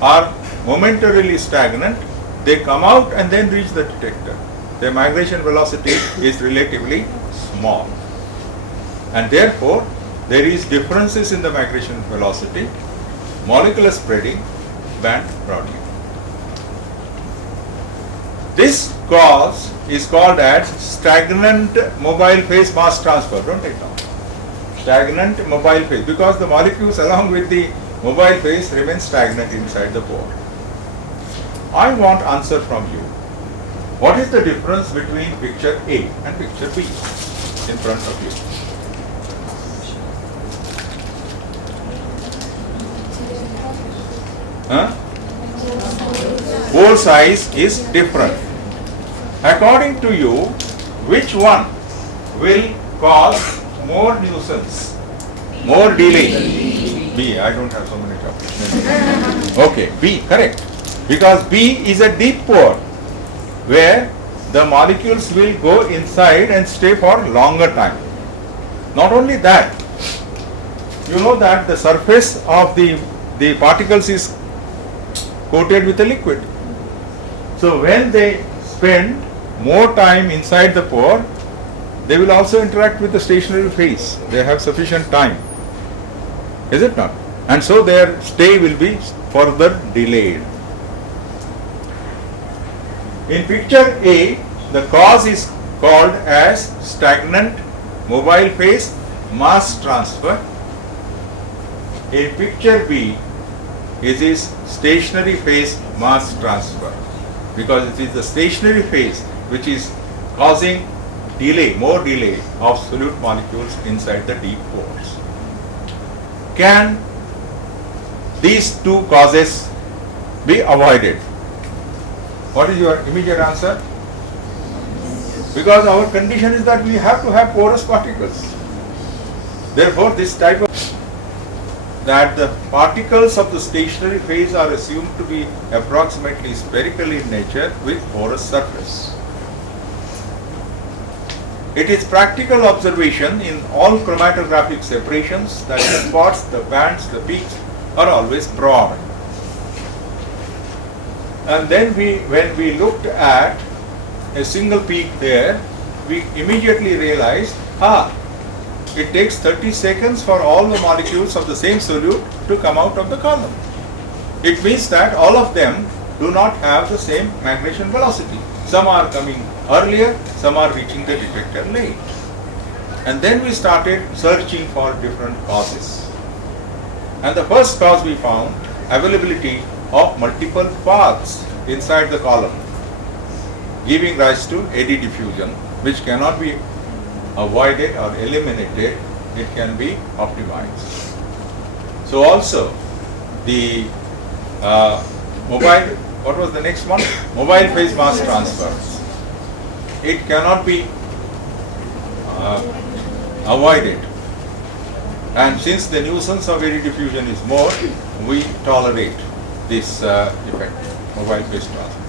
are momentarily stagnant, they come out and then reach the detector. Their migration velocity is relatively small. And therefore, there is differences in the migration velocity molecular spreading, band broadening. This cause is called as stagnant mobile phase mass transfer. Don't take down. Stagnant mobile phase, because the molecules along with the mobile phase remain stagnant inside the pore. I want answer from you. What is the difference between picture A and picture B in front of you? Huh? Pore size is different. According to you, which one will cause more nuisance, more delay? B. I don't have so many chapters. Okay, B, correct. Because B is a deep pore where the molecules will go inside and stay for longer time. Not only that, you know that the surface of the particles is coated with a liquid. So when they spend more time inside the pore, they will also interact with the stationary phase. They have sufficient time. Is it not? And so their stay will be further delayed. In picture A, the cause is called as stagnant mobile phase mass transfer. In picture B, it is stationary phase mass transfer, because it is the stationary phase which is causing delay, more delay of solute molecules inside the deep pores. Can these two causes be avoided? What is your immediate answer? Because our condition is that we have to have porous particles. Therefore, this type of that the particles of the stationary phase are assumed to be approximately spherical in nature with porous surface. It is practical observation in all chromatographic separations that the spots, the bands, the peaks are always broad. And then when we looked at a single peak there, we immediately realized, it takes 30 seconds for all the molecules of the same solute to come out of the column. It means that all of them do not have the same migration velocity. Some are coming earlier, some are reaching the detector late. And then we started searching for different causes. And the first cause we found, availability of multiple paths inside the column, giving rise to eddy diffusion, which cannot be avoided or eliminated, it can be optimized. So also the mobile, what was the next one? Mobile phase mass transfer. It cannot be avoided. And since the nuisance of eddy diffusion is more, we tolerate this effect, mobile phase transfer.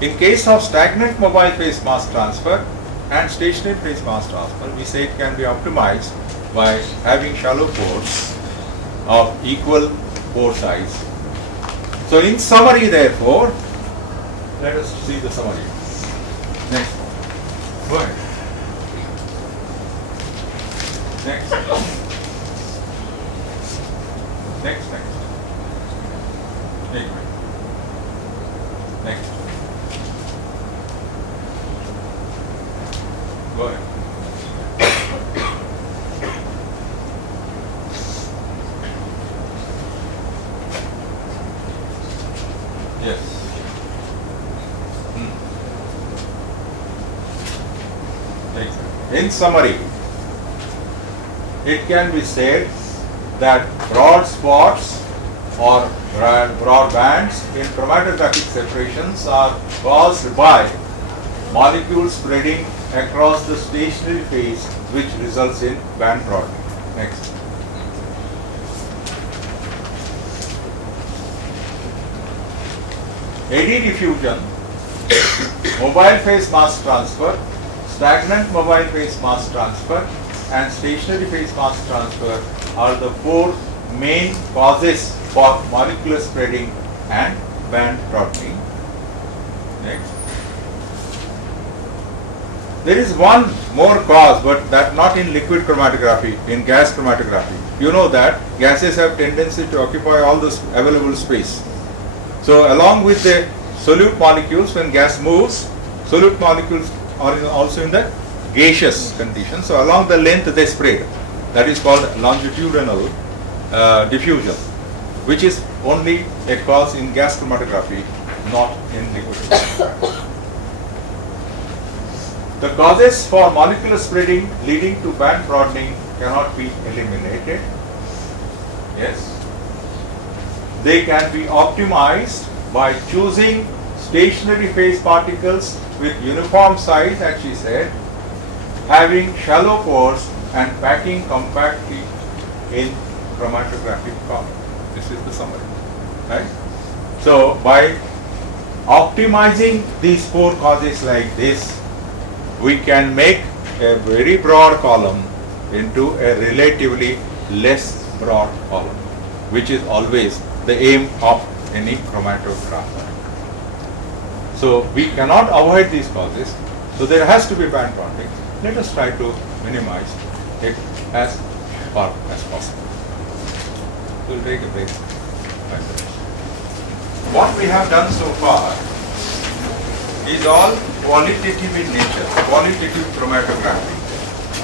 In case of stagnant mobile phase mass transfer and stationary phase mass transfer, we say it can be optimized by having shallow pores of equal pore size. So in summary, therefore, let us see the summary. Next one. Go ahead. Next. Next. Next. Go ahead. Yes. In summary, it can be said that broad spots or broad bands in chromatographic separations are caused by molecules spreading across the stationary phase, which results in band broadening. Next. Eddy diffusion, mobile phase mass transfer, stagnant mobile phase mass transfer, and stationary phase mass transfer are the four main causes for molecular spreading and band broadening. Next. There is one more cause, but that not in liquid chromatography, in gas chromatography. You know that gases have tendency to occupy all the available space. So along with the solute molecules, when gas moves, solute molecules are also in the gaseous condition. So along the length they spread. That is called longitudinal diffusion, which is only a cause in gas chromatography, not in liquid chromatography. The causes for molecular spreading leading to band broadening cannot be eliminated. Yes. They can be optimized by choosing stationary phase particles with uniform size, as she said, having shallow pores and packing compactly in chromatographic column. This is the summary, right? So by optimizing these four causes like this, we can make a very broad column into a relatively less broad column, which is always the aim of any chromatographer. So we cannot avoid these causes, so there has to be band bonding. Let us try to minimize it as far as possible. We will take a break. What we have done so far is all qualitative in nature, qualitative chromatography.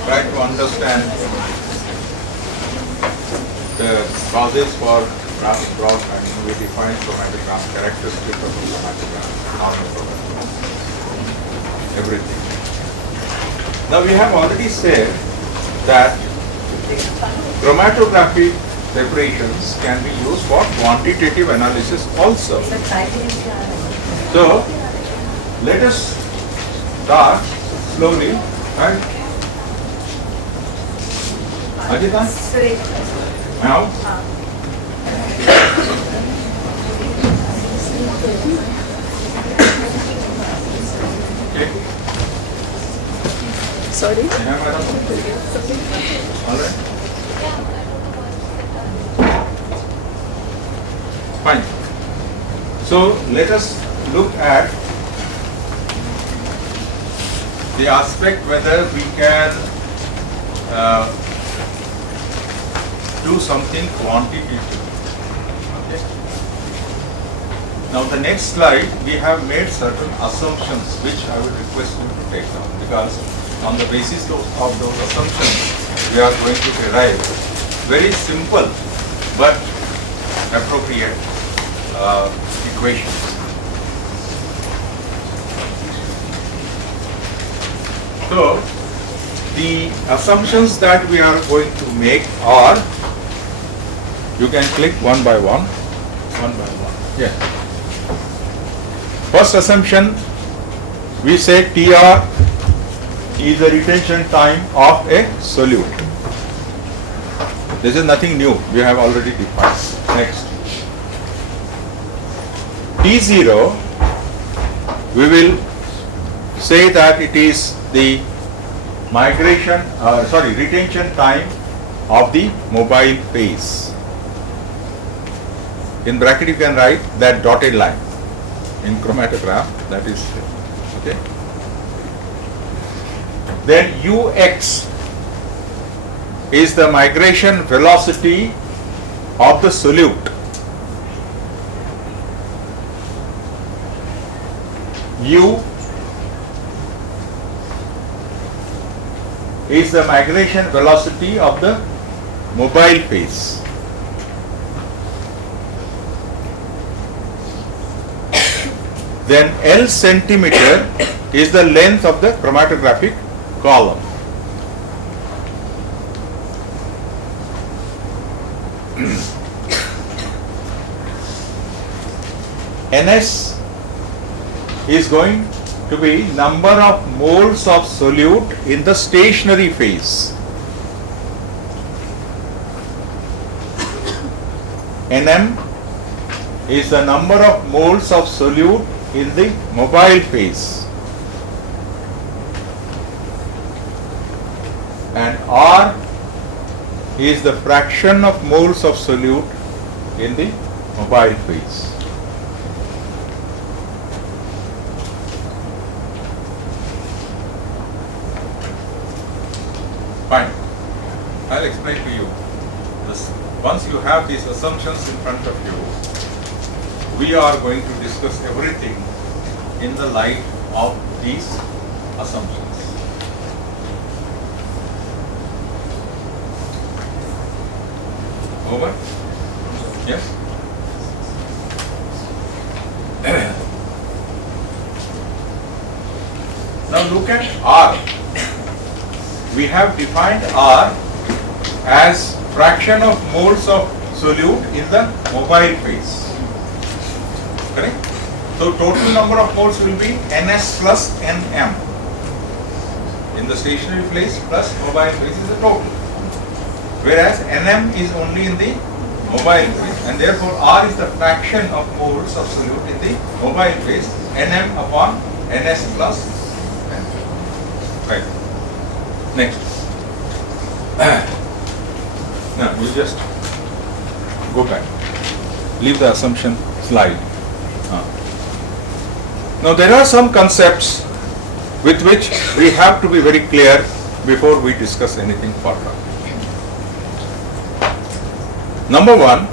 Try to understand the causes for broad and we define chromatogram, characteristics of the chromatogram, normal chromatogram, everything. Now we have already said that chromatography separations can be used for quantitative analysis also. So let us start slowly, right? Ajita? Now? Okay. Sorry? Yeah, madam. All right. Fine. So let us look at the aspect whether we can do something quantitative. Okay. Now the next slide, we have made certain assumptions which I would request you to take down, because on the basis of those assumptions we are going to derive very simple but appropriate equations. So the assumptions that we are going to make are, you can click one by one. Yeah. First assumption, we say TR is the retention time of a solute. This is nothing new, we have already defined. Next. T0, we will say that it is the retention time of the mobile phase. In bracket you can write that dotted line in chromatograph, that is okay. Then Ux is the migration velocity of the solute. U is the migration velocity of the mobile phase. Then L centimeter is the length of the chromatographic column. Ns is going to be number of moles of solute in the stationary phase. Nm is the number of moles of solute in the mobile phase. And R is the fraction of moles of solute in the mobile phase. I'll explain to you. Once you have these assumptions in front of you, we are going to discuss everything in the light of these assumptions. Over? Yes? Now look at R. We have defined R as fraction of moles of solute in the mobile phase. Correct? So total number of moles will be Ns plus Nm. In the stationary phase plus mobile phase is the total. Whereas Nm is only in the mobile phase, and therefore R is the fraction of moles of solute in the mobile phase, Nm upon Ns plus N. Right. Next. Now you just go back. Leave the assumption slide. Now there are some concepts with which we have to be very clear before we discuss anything further. Number one,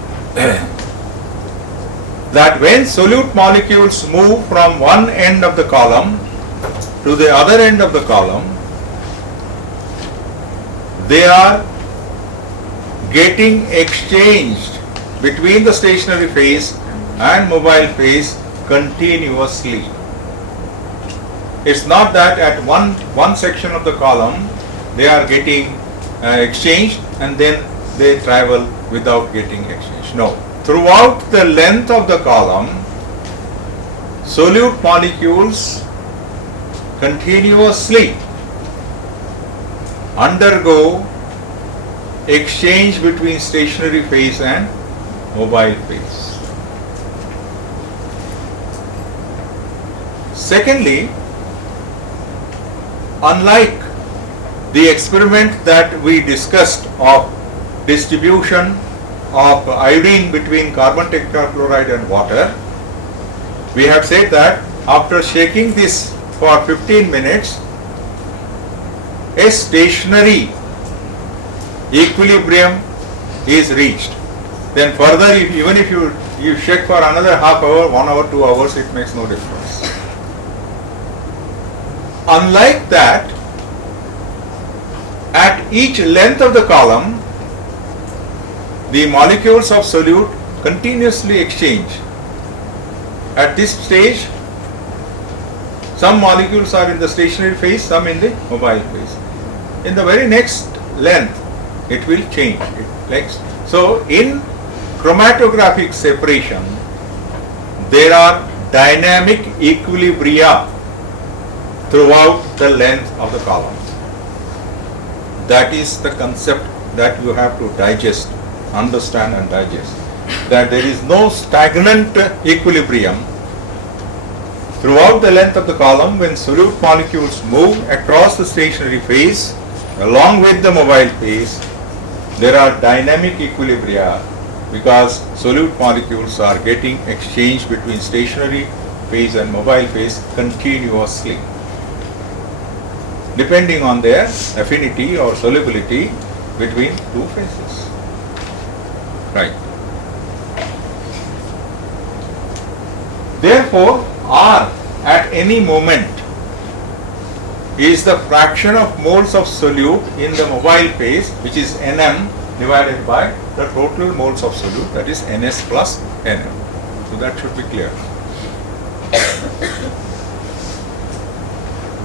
that when solute molecules move from one end of the column to the other end of the column, they are getting exchanged between the stationary phase and mobile phase continuously. It's not that at one section of the column they are getting exchanged and then they travel without getting exchanged. No. Throughout the length of the column, solute molecules continuously undergo exchange between stationary phase and mobile phase. Secondly, unlike the experiment that we discussed of distribution of iodine between carbon tetrachloride and water, we have said that after shaking this for 15 minutes, a stationary equilibrium is reached. Then further, even if you shake for another half hour, 1 hour, 2 hours, it makes no difference. Unlike that, at each length of the column, the molecules of solute continuously exchange. At this stage, some molecules are in the stationary phase, some in the mobile phase. In the very next length, it will change. So, in chromatographic separation, there are dynamic equilibria throughout the length of the column. That is the concept that you have to digest, understand and digest. That there is no stagnant equilibrium. Throughout the length of the column, when solute molecules move across the stationary phase along with the mobile phase, there are dynamic equilibria because solute molecules are getting exchanged between stationary phase and mobile phase continuously, depending on their affinity or solubility between two phases. Right. Therefore, R at any moment is the fraction of moles of solute in the mobile phase, which is Nm divided by the total moles of solute, that is Ns plus Nm. So that should be clear.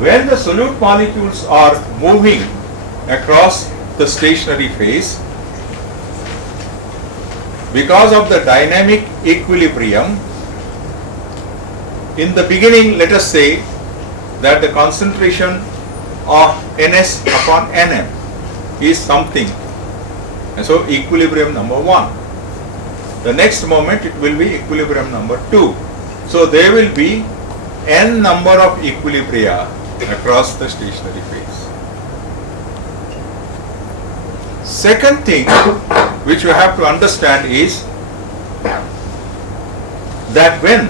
When the solute molecules are moving across the stationary phase, because of the dynamic equilibrium, in the beginning, let us say that the concentration of Ns upon Nm is something, and so equilibrium number 1. The next moment it will be equilibrium number 2. So there will be n number of equilibria across the stationary phase. Second thing which you have to understand is that when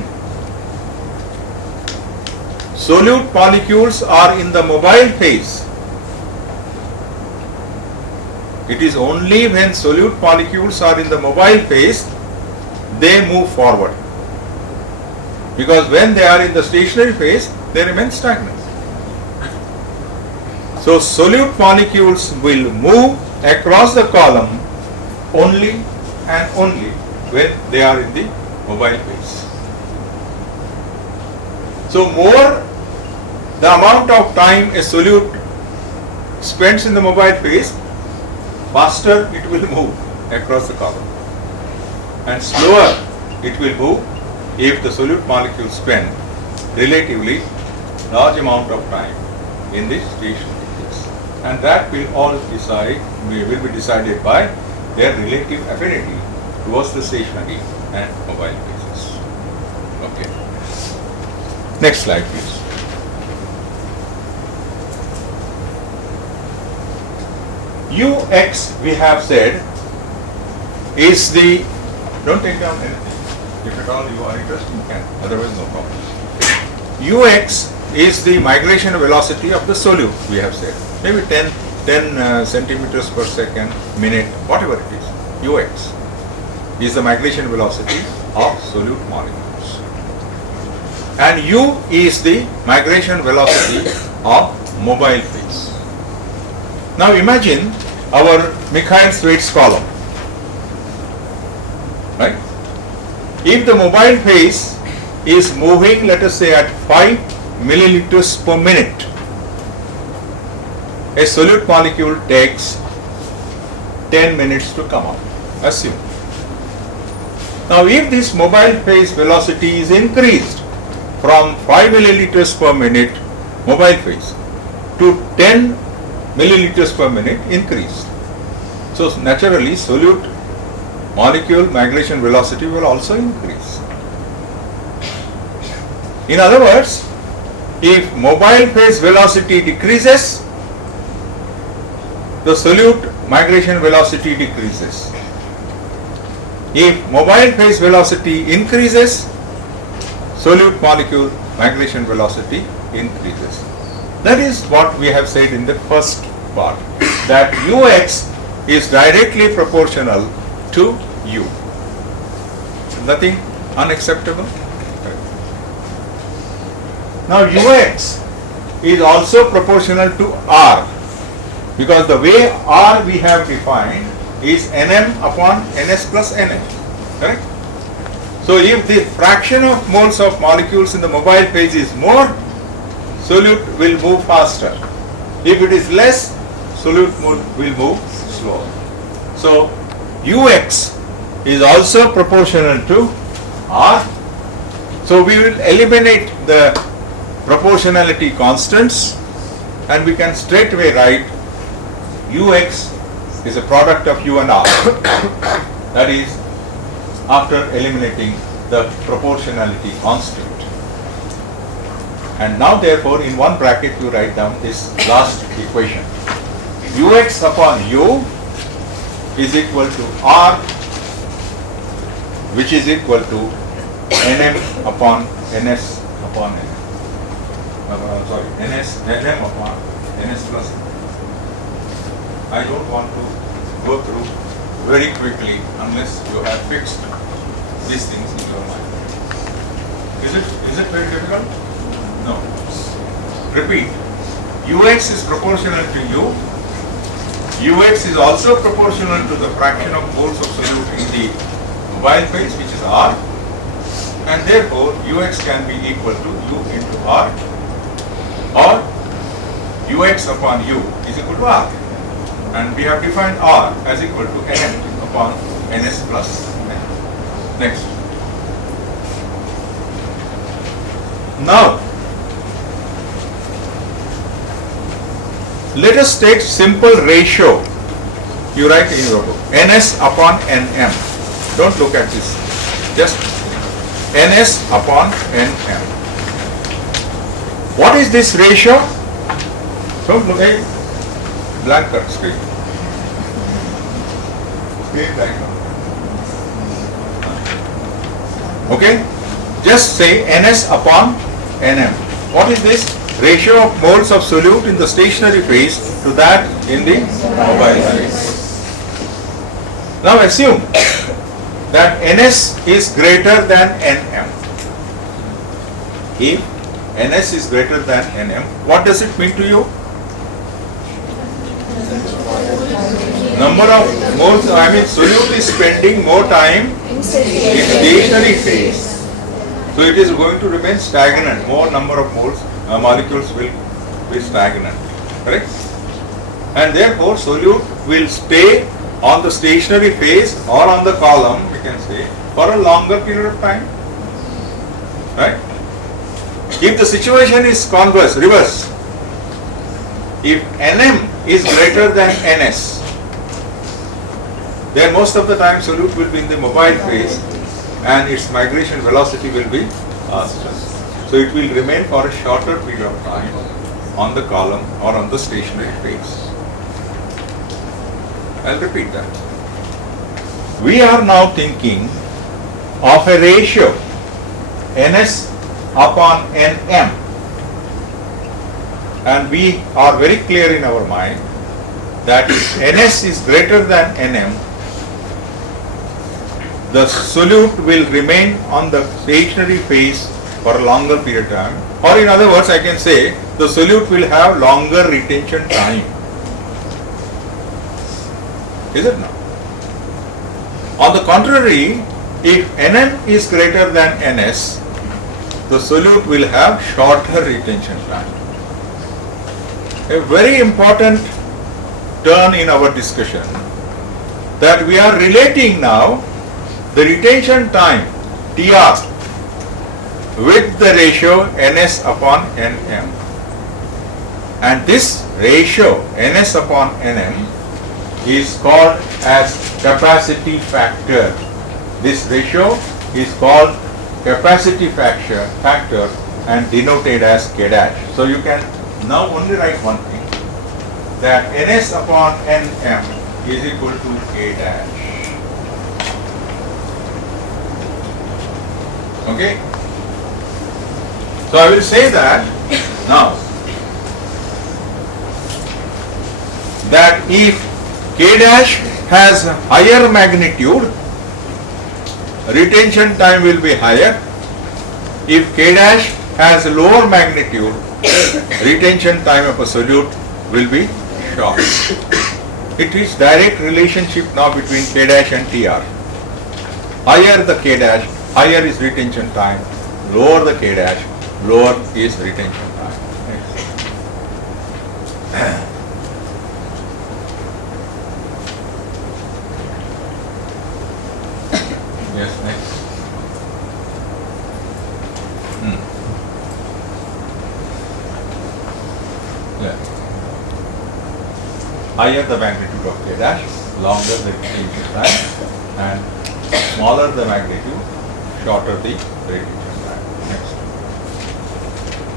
solute molecules are in the mobile phase, It is only when solute molecules are in the mobile phase they move forward. Because when they are in the stationary phase, they remain stagnant. So solute molecules will move across the column only and only when they are in the mobile phase. So more the amount of time a solute spends in the mobile phase, faster it will move across the column, and slower it will move if the solute molecules spend relatively large amount of time in the stationary phase. And that will all will be decided by their relative affinity towards the stationary and mobile phases. Okay. Next slide, please. Ux, we have said, is the, don't take down anything. If at all you are interested, you can, otherwise no problem. Ux is the migration velocity of the solute, we have said. Maybe 10 centimeters per second, minute, whatever it is. Ux is the migration velocity of solute molecules. And U is the migration velocity of mobile phase. Now imagine our Mikhail-Schweitz column, right? If the mobile phase is moving, let us say, at 5 milliliters per minute, a solute molecule takes 10 minutes to come out, assume. Now if this mobile phase velocity is increased from 5 milliliters per minute mobile phase to 10 milliliters per minute increase. So naturally solute molecule migration velocity will also increase. In other words, if mobile phase velocity decreases, the solute migration velocity decreases. If mobile phase velocity increases, solute molecule migration velocity increases. That is what we have said in the first part, that Ux is directly proportional to U. Nothing unacceptable. Now Ux is also proportional to R, because the way R we have defined is Nm upon Ns plus Nm, correct? So if the fraction of moles of molecules in the mobile phase is more, solute will move faster. If it is less, solute will move slower. So Ux is also proportional to R. So we will eliminate the proportionality constants and we can straightway write Ux is a product of U and R. That is, after eliminating the proportionality constant. And now therefore in one bracket you write down this last equation. Ux upon U is equal to R, which is equal to Nm upon Ns upon N. Nm upon Ns plus N. I don't want to go through very quickly unless you have fixed these things in your mind. Is it very difficult? No. Repeat. Ux is proportional to U. Ux is also proportional to the fraction of moles of solute in the mobile phase, which is R, and therefore Ux can be equal to U into R, or Ux upon U is equal to R, and we have defined R as equal to Nm upon Ns plus N. Next. Now let us take simple ratio. You write in your book Ns upon Nm. Don't look at this. Just Ns upon Nm. What is this ratio? Don't look at blank screen. Okay? Just say Ns upon Nm. What is this? Ratio of moles of solute in the stationary phase to that in the mobile phase. Now assume that Ns is greater than Nm. If Ns is greater than Nm, what does it mean to you? Number of moles, solute is spending more time in stationary phase. So it is going to remain stagnant. More number of moles, molecules will be stagnant. Correct? And therefore solute will stay on the stationary phase or on the column, we can say, for a longer period of time. Right? If the situation is converse, reverse, if Nm is greater than Ns, then most of the time solute will be in the mobile phase and its migration velocity will be faster. So it will remain for a shorter period of time on the column or on the stationary phase. I'll repeat that. We are now thinking of a ratio Ns upon Nm, and we are very clear in our mind that if Ns is greater than Nm, the solute will remain on the stationary phase for a longer period of time, or in other words I can say the solute will have longer retention time. Is it not? On the contrary, if Nm is greater than Ns, the solute will have shorter retention time. A very important turn in our discussion, that we are relating now the retention time Tr with the ratio Ns upon Nm, and this ratio Ns upon Nm is called as capacity factor. This ratio is called capacity factor and denoted as K dash. So you can now only write one thing, that Ns upon Nm is equal to K dash. Okay? So I will say that now, that if K dash has higher magnitude, retention time will be higher. If K dash has lower magnitude, retention time of a solute will be short. It is direct relationship now between K dash and Tr. Higher the K dash, higher is retention time. Lower the K dash, lower is retention time. Yes, next. Yeah. Higher the magnitude of K dash, longer the retention time, and smaller the magnitude, shorter the retention time. Next.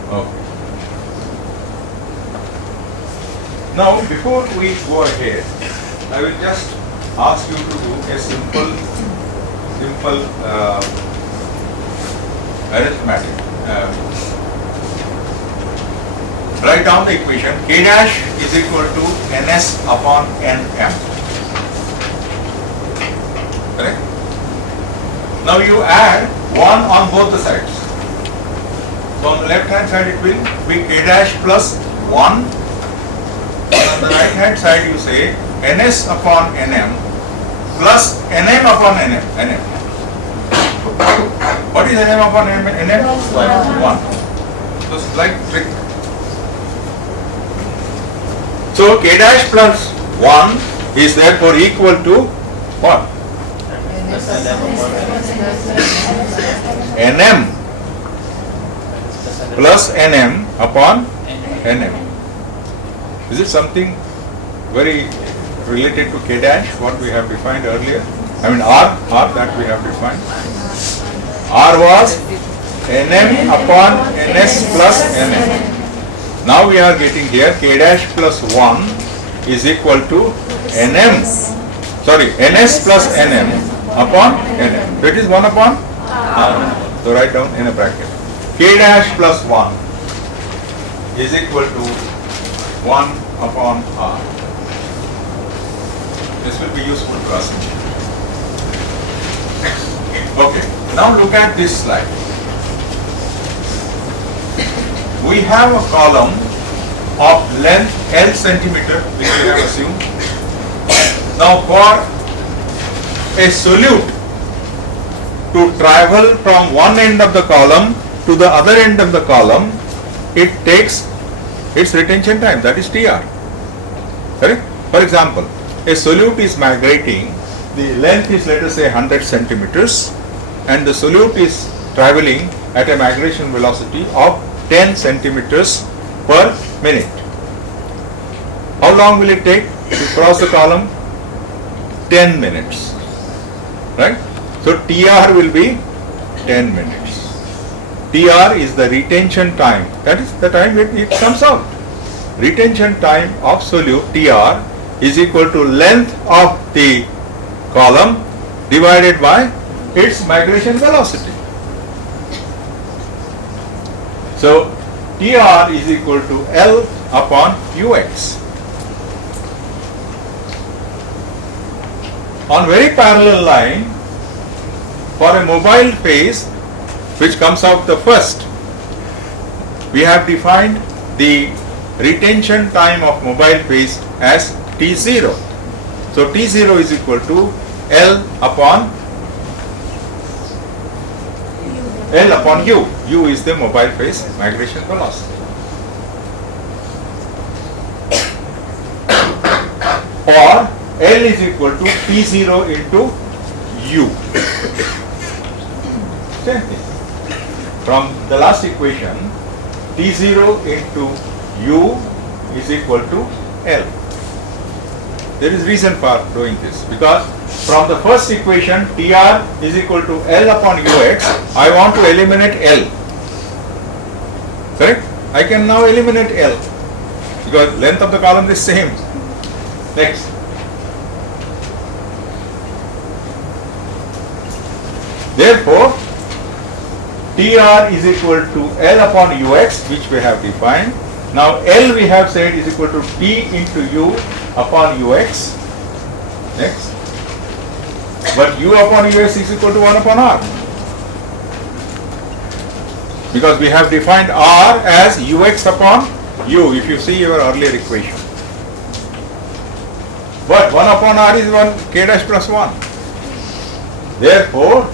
Okay. Now, before we go ahead, I will just ask you to do a simple arithmetic. Write down the equation. K dash is equal to Ns upon Nm. Correct? Now you add 1 on both the sides. So on the left hand side it will be K dash plus 1. And on the right hand side you say Ns upon Nm plus Nm upon Nm. What is Nm upon Nm? Nm? 1. So slight trick. So K dash plus 1 is therefore equal to what? Nm plus Nm upon Nm. Is it something very related to K dash, what we have defined earlier? I mean R that we have defined. R was Nm upon Ns plus Nm. Now we are getting here K dash plus 1 is equal to Ns plus Nm upon Nm. So it is 1 upon R. So write down in a bracket. K dash plus 1 is equal to 1 upon R. This will be useful to us. Okay, now look at this slide. We have a column of length L centimeter, which we have assumed. Now for a solute to travel from one end of the column to the other end of the column, it takes its retention time, that is TR. Correct? For example, a solute is migrating, the length is, let us say, 100 centimeters, and the solute is traveling at a migration velocity of 10 centimeters per minute. How long will it take to cross the column? 10 minutes. Right? So TR will be 10 minutes. TR is the retention time. That is the time it comes out. Retention time of solute TR is equal to length of the column divided by its migration velocity. So TR is equal to L upon UX. On very parallel line, for a mobile phase which comes out the first, we have defined the retention time of mobile phase as T0. So T0 is equal to L upon U. U is the mobile phase migration velocity. Or L is equal to T0 into U. Same thing. From the last equation, T0 into U is equal to L. There is reason for doing this, because from the first equation, TR is equal to L upon UX, I want to eliminate L. Correct? I can now eliminate L because length of the column is same. Next. Therefore, TR is equal to L upon UX, which we have defined. Now L we have said is equal to T into U upon UX. Next. But U upon UX is equal to 1 upon R. Because we have defined R as UX upon U, if you see your earlier equation. But 1 upon R is 1 K dash plus 1. Therefore,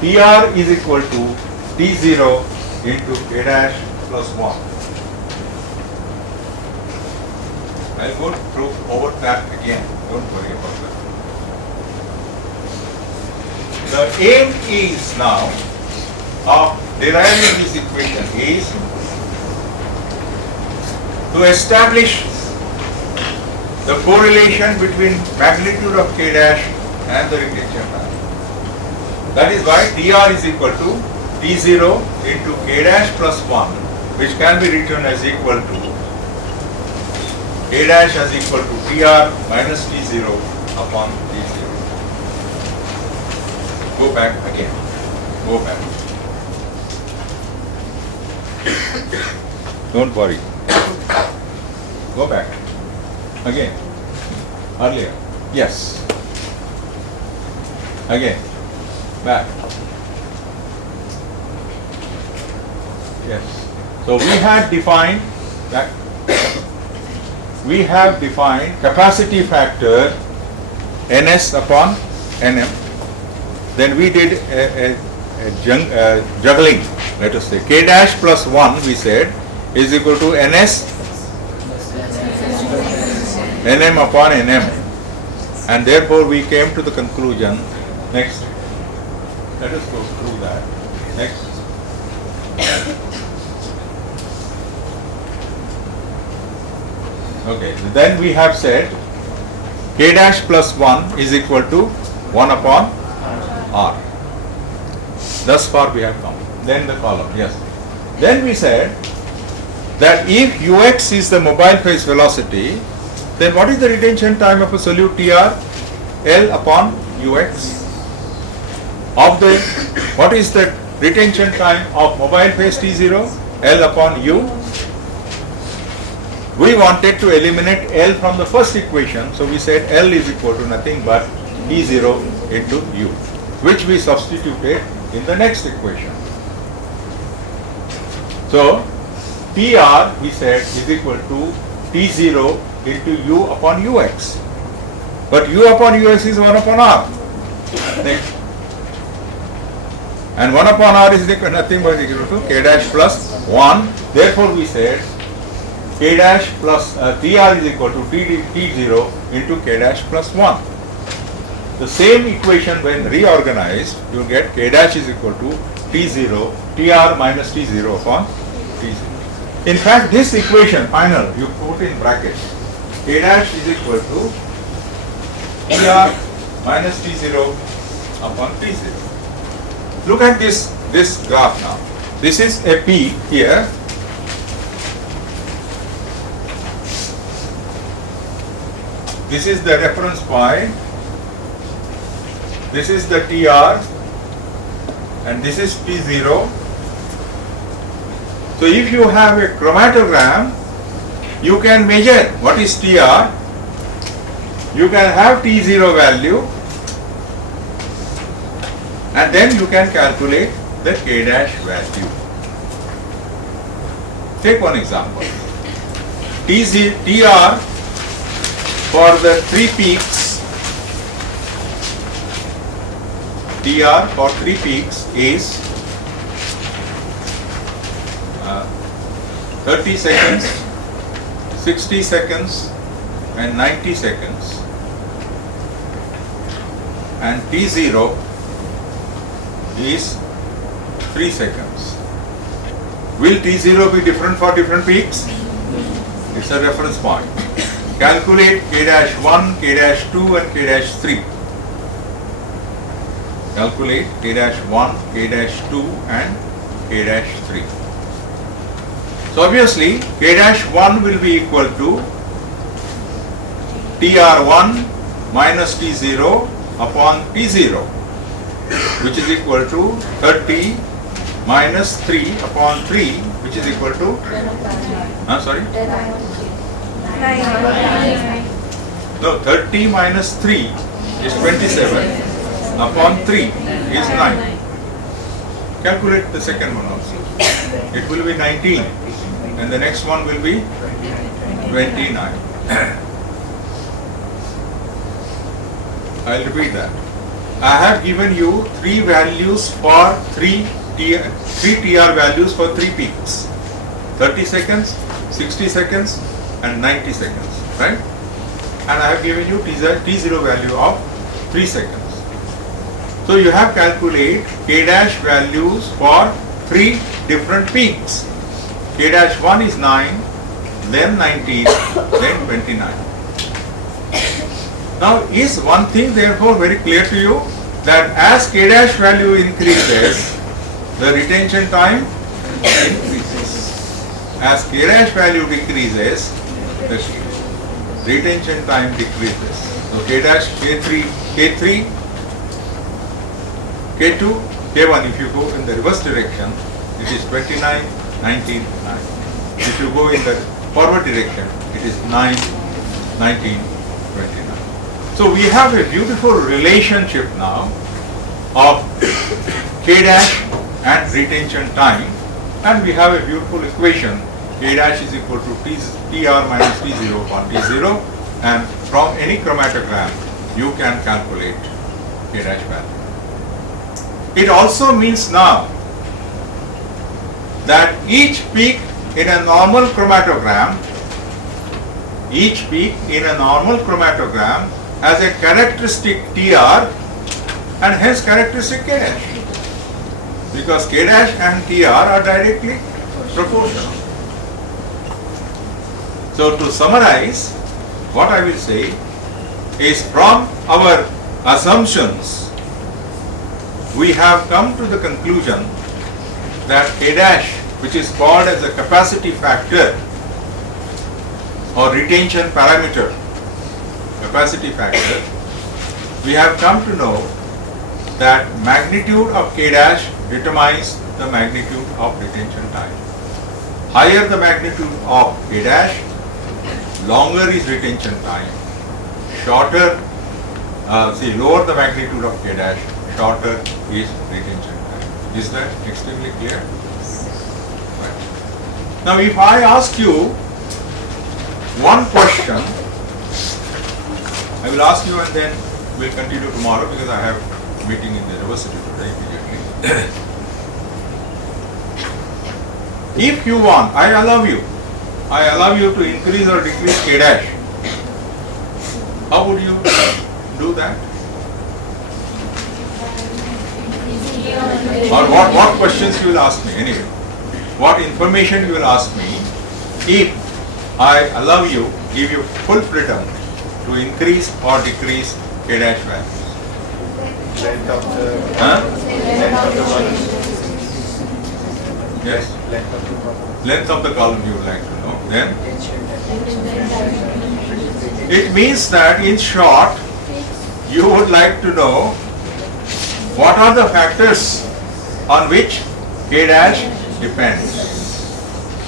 TR is equal to T0 into K dash plus 1. I'll go through over that again. Don't worry about that. The aim is now of deriving this equation is to establish the correlation between magnitude of K dash and the retention time. That is why TR is equal to T0 into K dash plus 1, which can be written as equal to K dash as equal to TR minus T0 upon T0. Go back again. Go back. Don't worry. Go back. Again. Earlier. Yes. Again. Back. Yes. So we had defined that. We have defined capacity factor Ns upon Nm. Then we did a juggling, let us say. K dash plus 1 we said is equal to Ns Nm upon Nm. And therefore we came to the conclusion. Next. Let us go through that. Next. Okay, then we have said K dash plus 1 is equal to 1 upon R. Thus far we have come. Then the column, yes. Then we said that if Ux is the mobile phase velocity, then what is the retention time of a solute TR? L upon Ux. What is the retention time of mobile phase T0? L upon U. We wanted to eliminate L from the first equation, so we said L is equal to nothing but T0 into U, which we substituted in the next equation. So, TR we said is equal to T0 into U upon Ux. But U upon Ux is 1 upon R. Next. And 1 upon R is equal nothing but equal to K dash plus 1. Therefore, we said K dash plus TR is equal to T0 into K dash plus 1. The same equation when reorganized, you will get K dash is equal to T0, TR minus T0 upon T0. In fact, this equation, final, you put in brackets. K dash is equal to TR minus T0 upon T0. Look at this graph now. This is a P here. This is the reference point. This is the TR and this is T0. So if you have a chromatogram, you can measure what is TR. You can have T0 value and then you can calculate the K dash value. Take one example. TR for the 3 peaks, TR for 3 peaks is 30 seconds, 60 seconds and 90 seconds, and T0 is 3 seconds. Will T0 be different for different peaks? It's a reference point. Calculate K-1, K-2 and K-3. Calculate K-1, K-2 and K-3. So obviously K-1 will be equal to TR1 minus T0 upon T0, which is equal to 30 minus 3 upon 3, which is equal to, sorry? No, 30 minus 3 is 27 upon 3 is 9. Calculate the second one also. It will be 19 and the next one will be 29. I'll repeat that. I have given you 3 values for 3 TR values for 3 peaks. 30 seconds, 60 seconds and 90 seconds, right? And I have given you T0 value of 3 seconds. So you have calculate K dash values for 3 different peaks. K-1 is 9, then 19, then 29. Now is one thing therefore very clear to you, that as K dash value increases, the retention time increases. As K dash value decreases, the retention time decreases. So K dash, K3, K2, K1, if you go in the reverse direction, it is 29, 19, 9. If you go in the forward direction, it is 9, 19, 29. So we have a beautiful relationship now of K dash and retention time, and we have a beautiful equation. K dash is equal to TR minus T0 upon T0, and from any chromatogram you can calculate K dash value. It also means now that each peak in a normal chromatogram has a characteristic TR and hence characteristic K dash, because K dash and TR are directly proportional. So to summarize, what I will say is, from our assumptions, we have come to the conclusion that K dash, which is called as a capacity factor or retention parameter, we have come to know that magnitude of K dash determines the magnitude of retention time. Higher the magnitude of K dash, longer is retention time. Shorter see, lower the magnitude of K dash, shorter is retention time. Is that extremely clear? Right. Now, if I ask you one question, I will ask you and then we'll continue tomorrow because I have a meeting in the university today immediately. If you want, I allow you to increase or decrease K dash. How would you do that? Or what questions you will ask me anyway? What information you will ask me if I allow you, give you full freedom to increase or decrease K dash values? Length of the column. Yes? Length of the column. Length of the column you would like to know. Then it means that in short, you would like to know what are the factors on which K dash depends.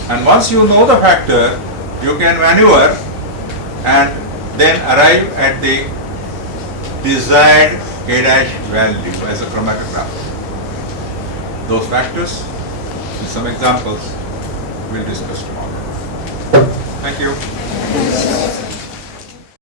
And once you know the factor, you can maneuver and then arrive at the desired K dash value as a chromatographer. Those factors, with some examples, we'll discuss tomorrow. Thank you.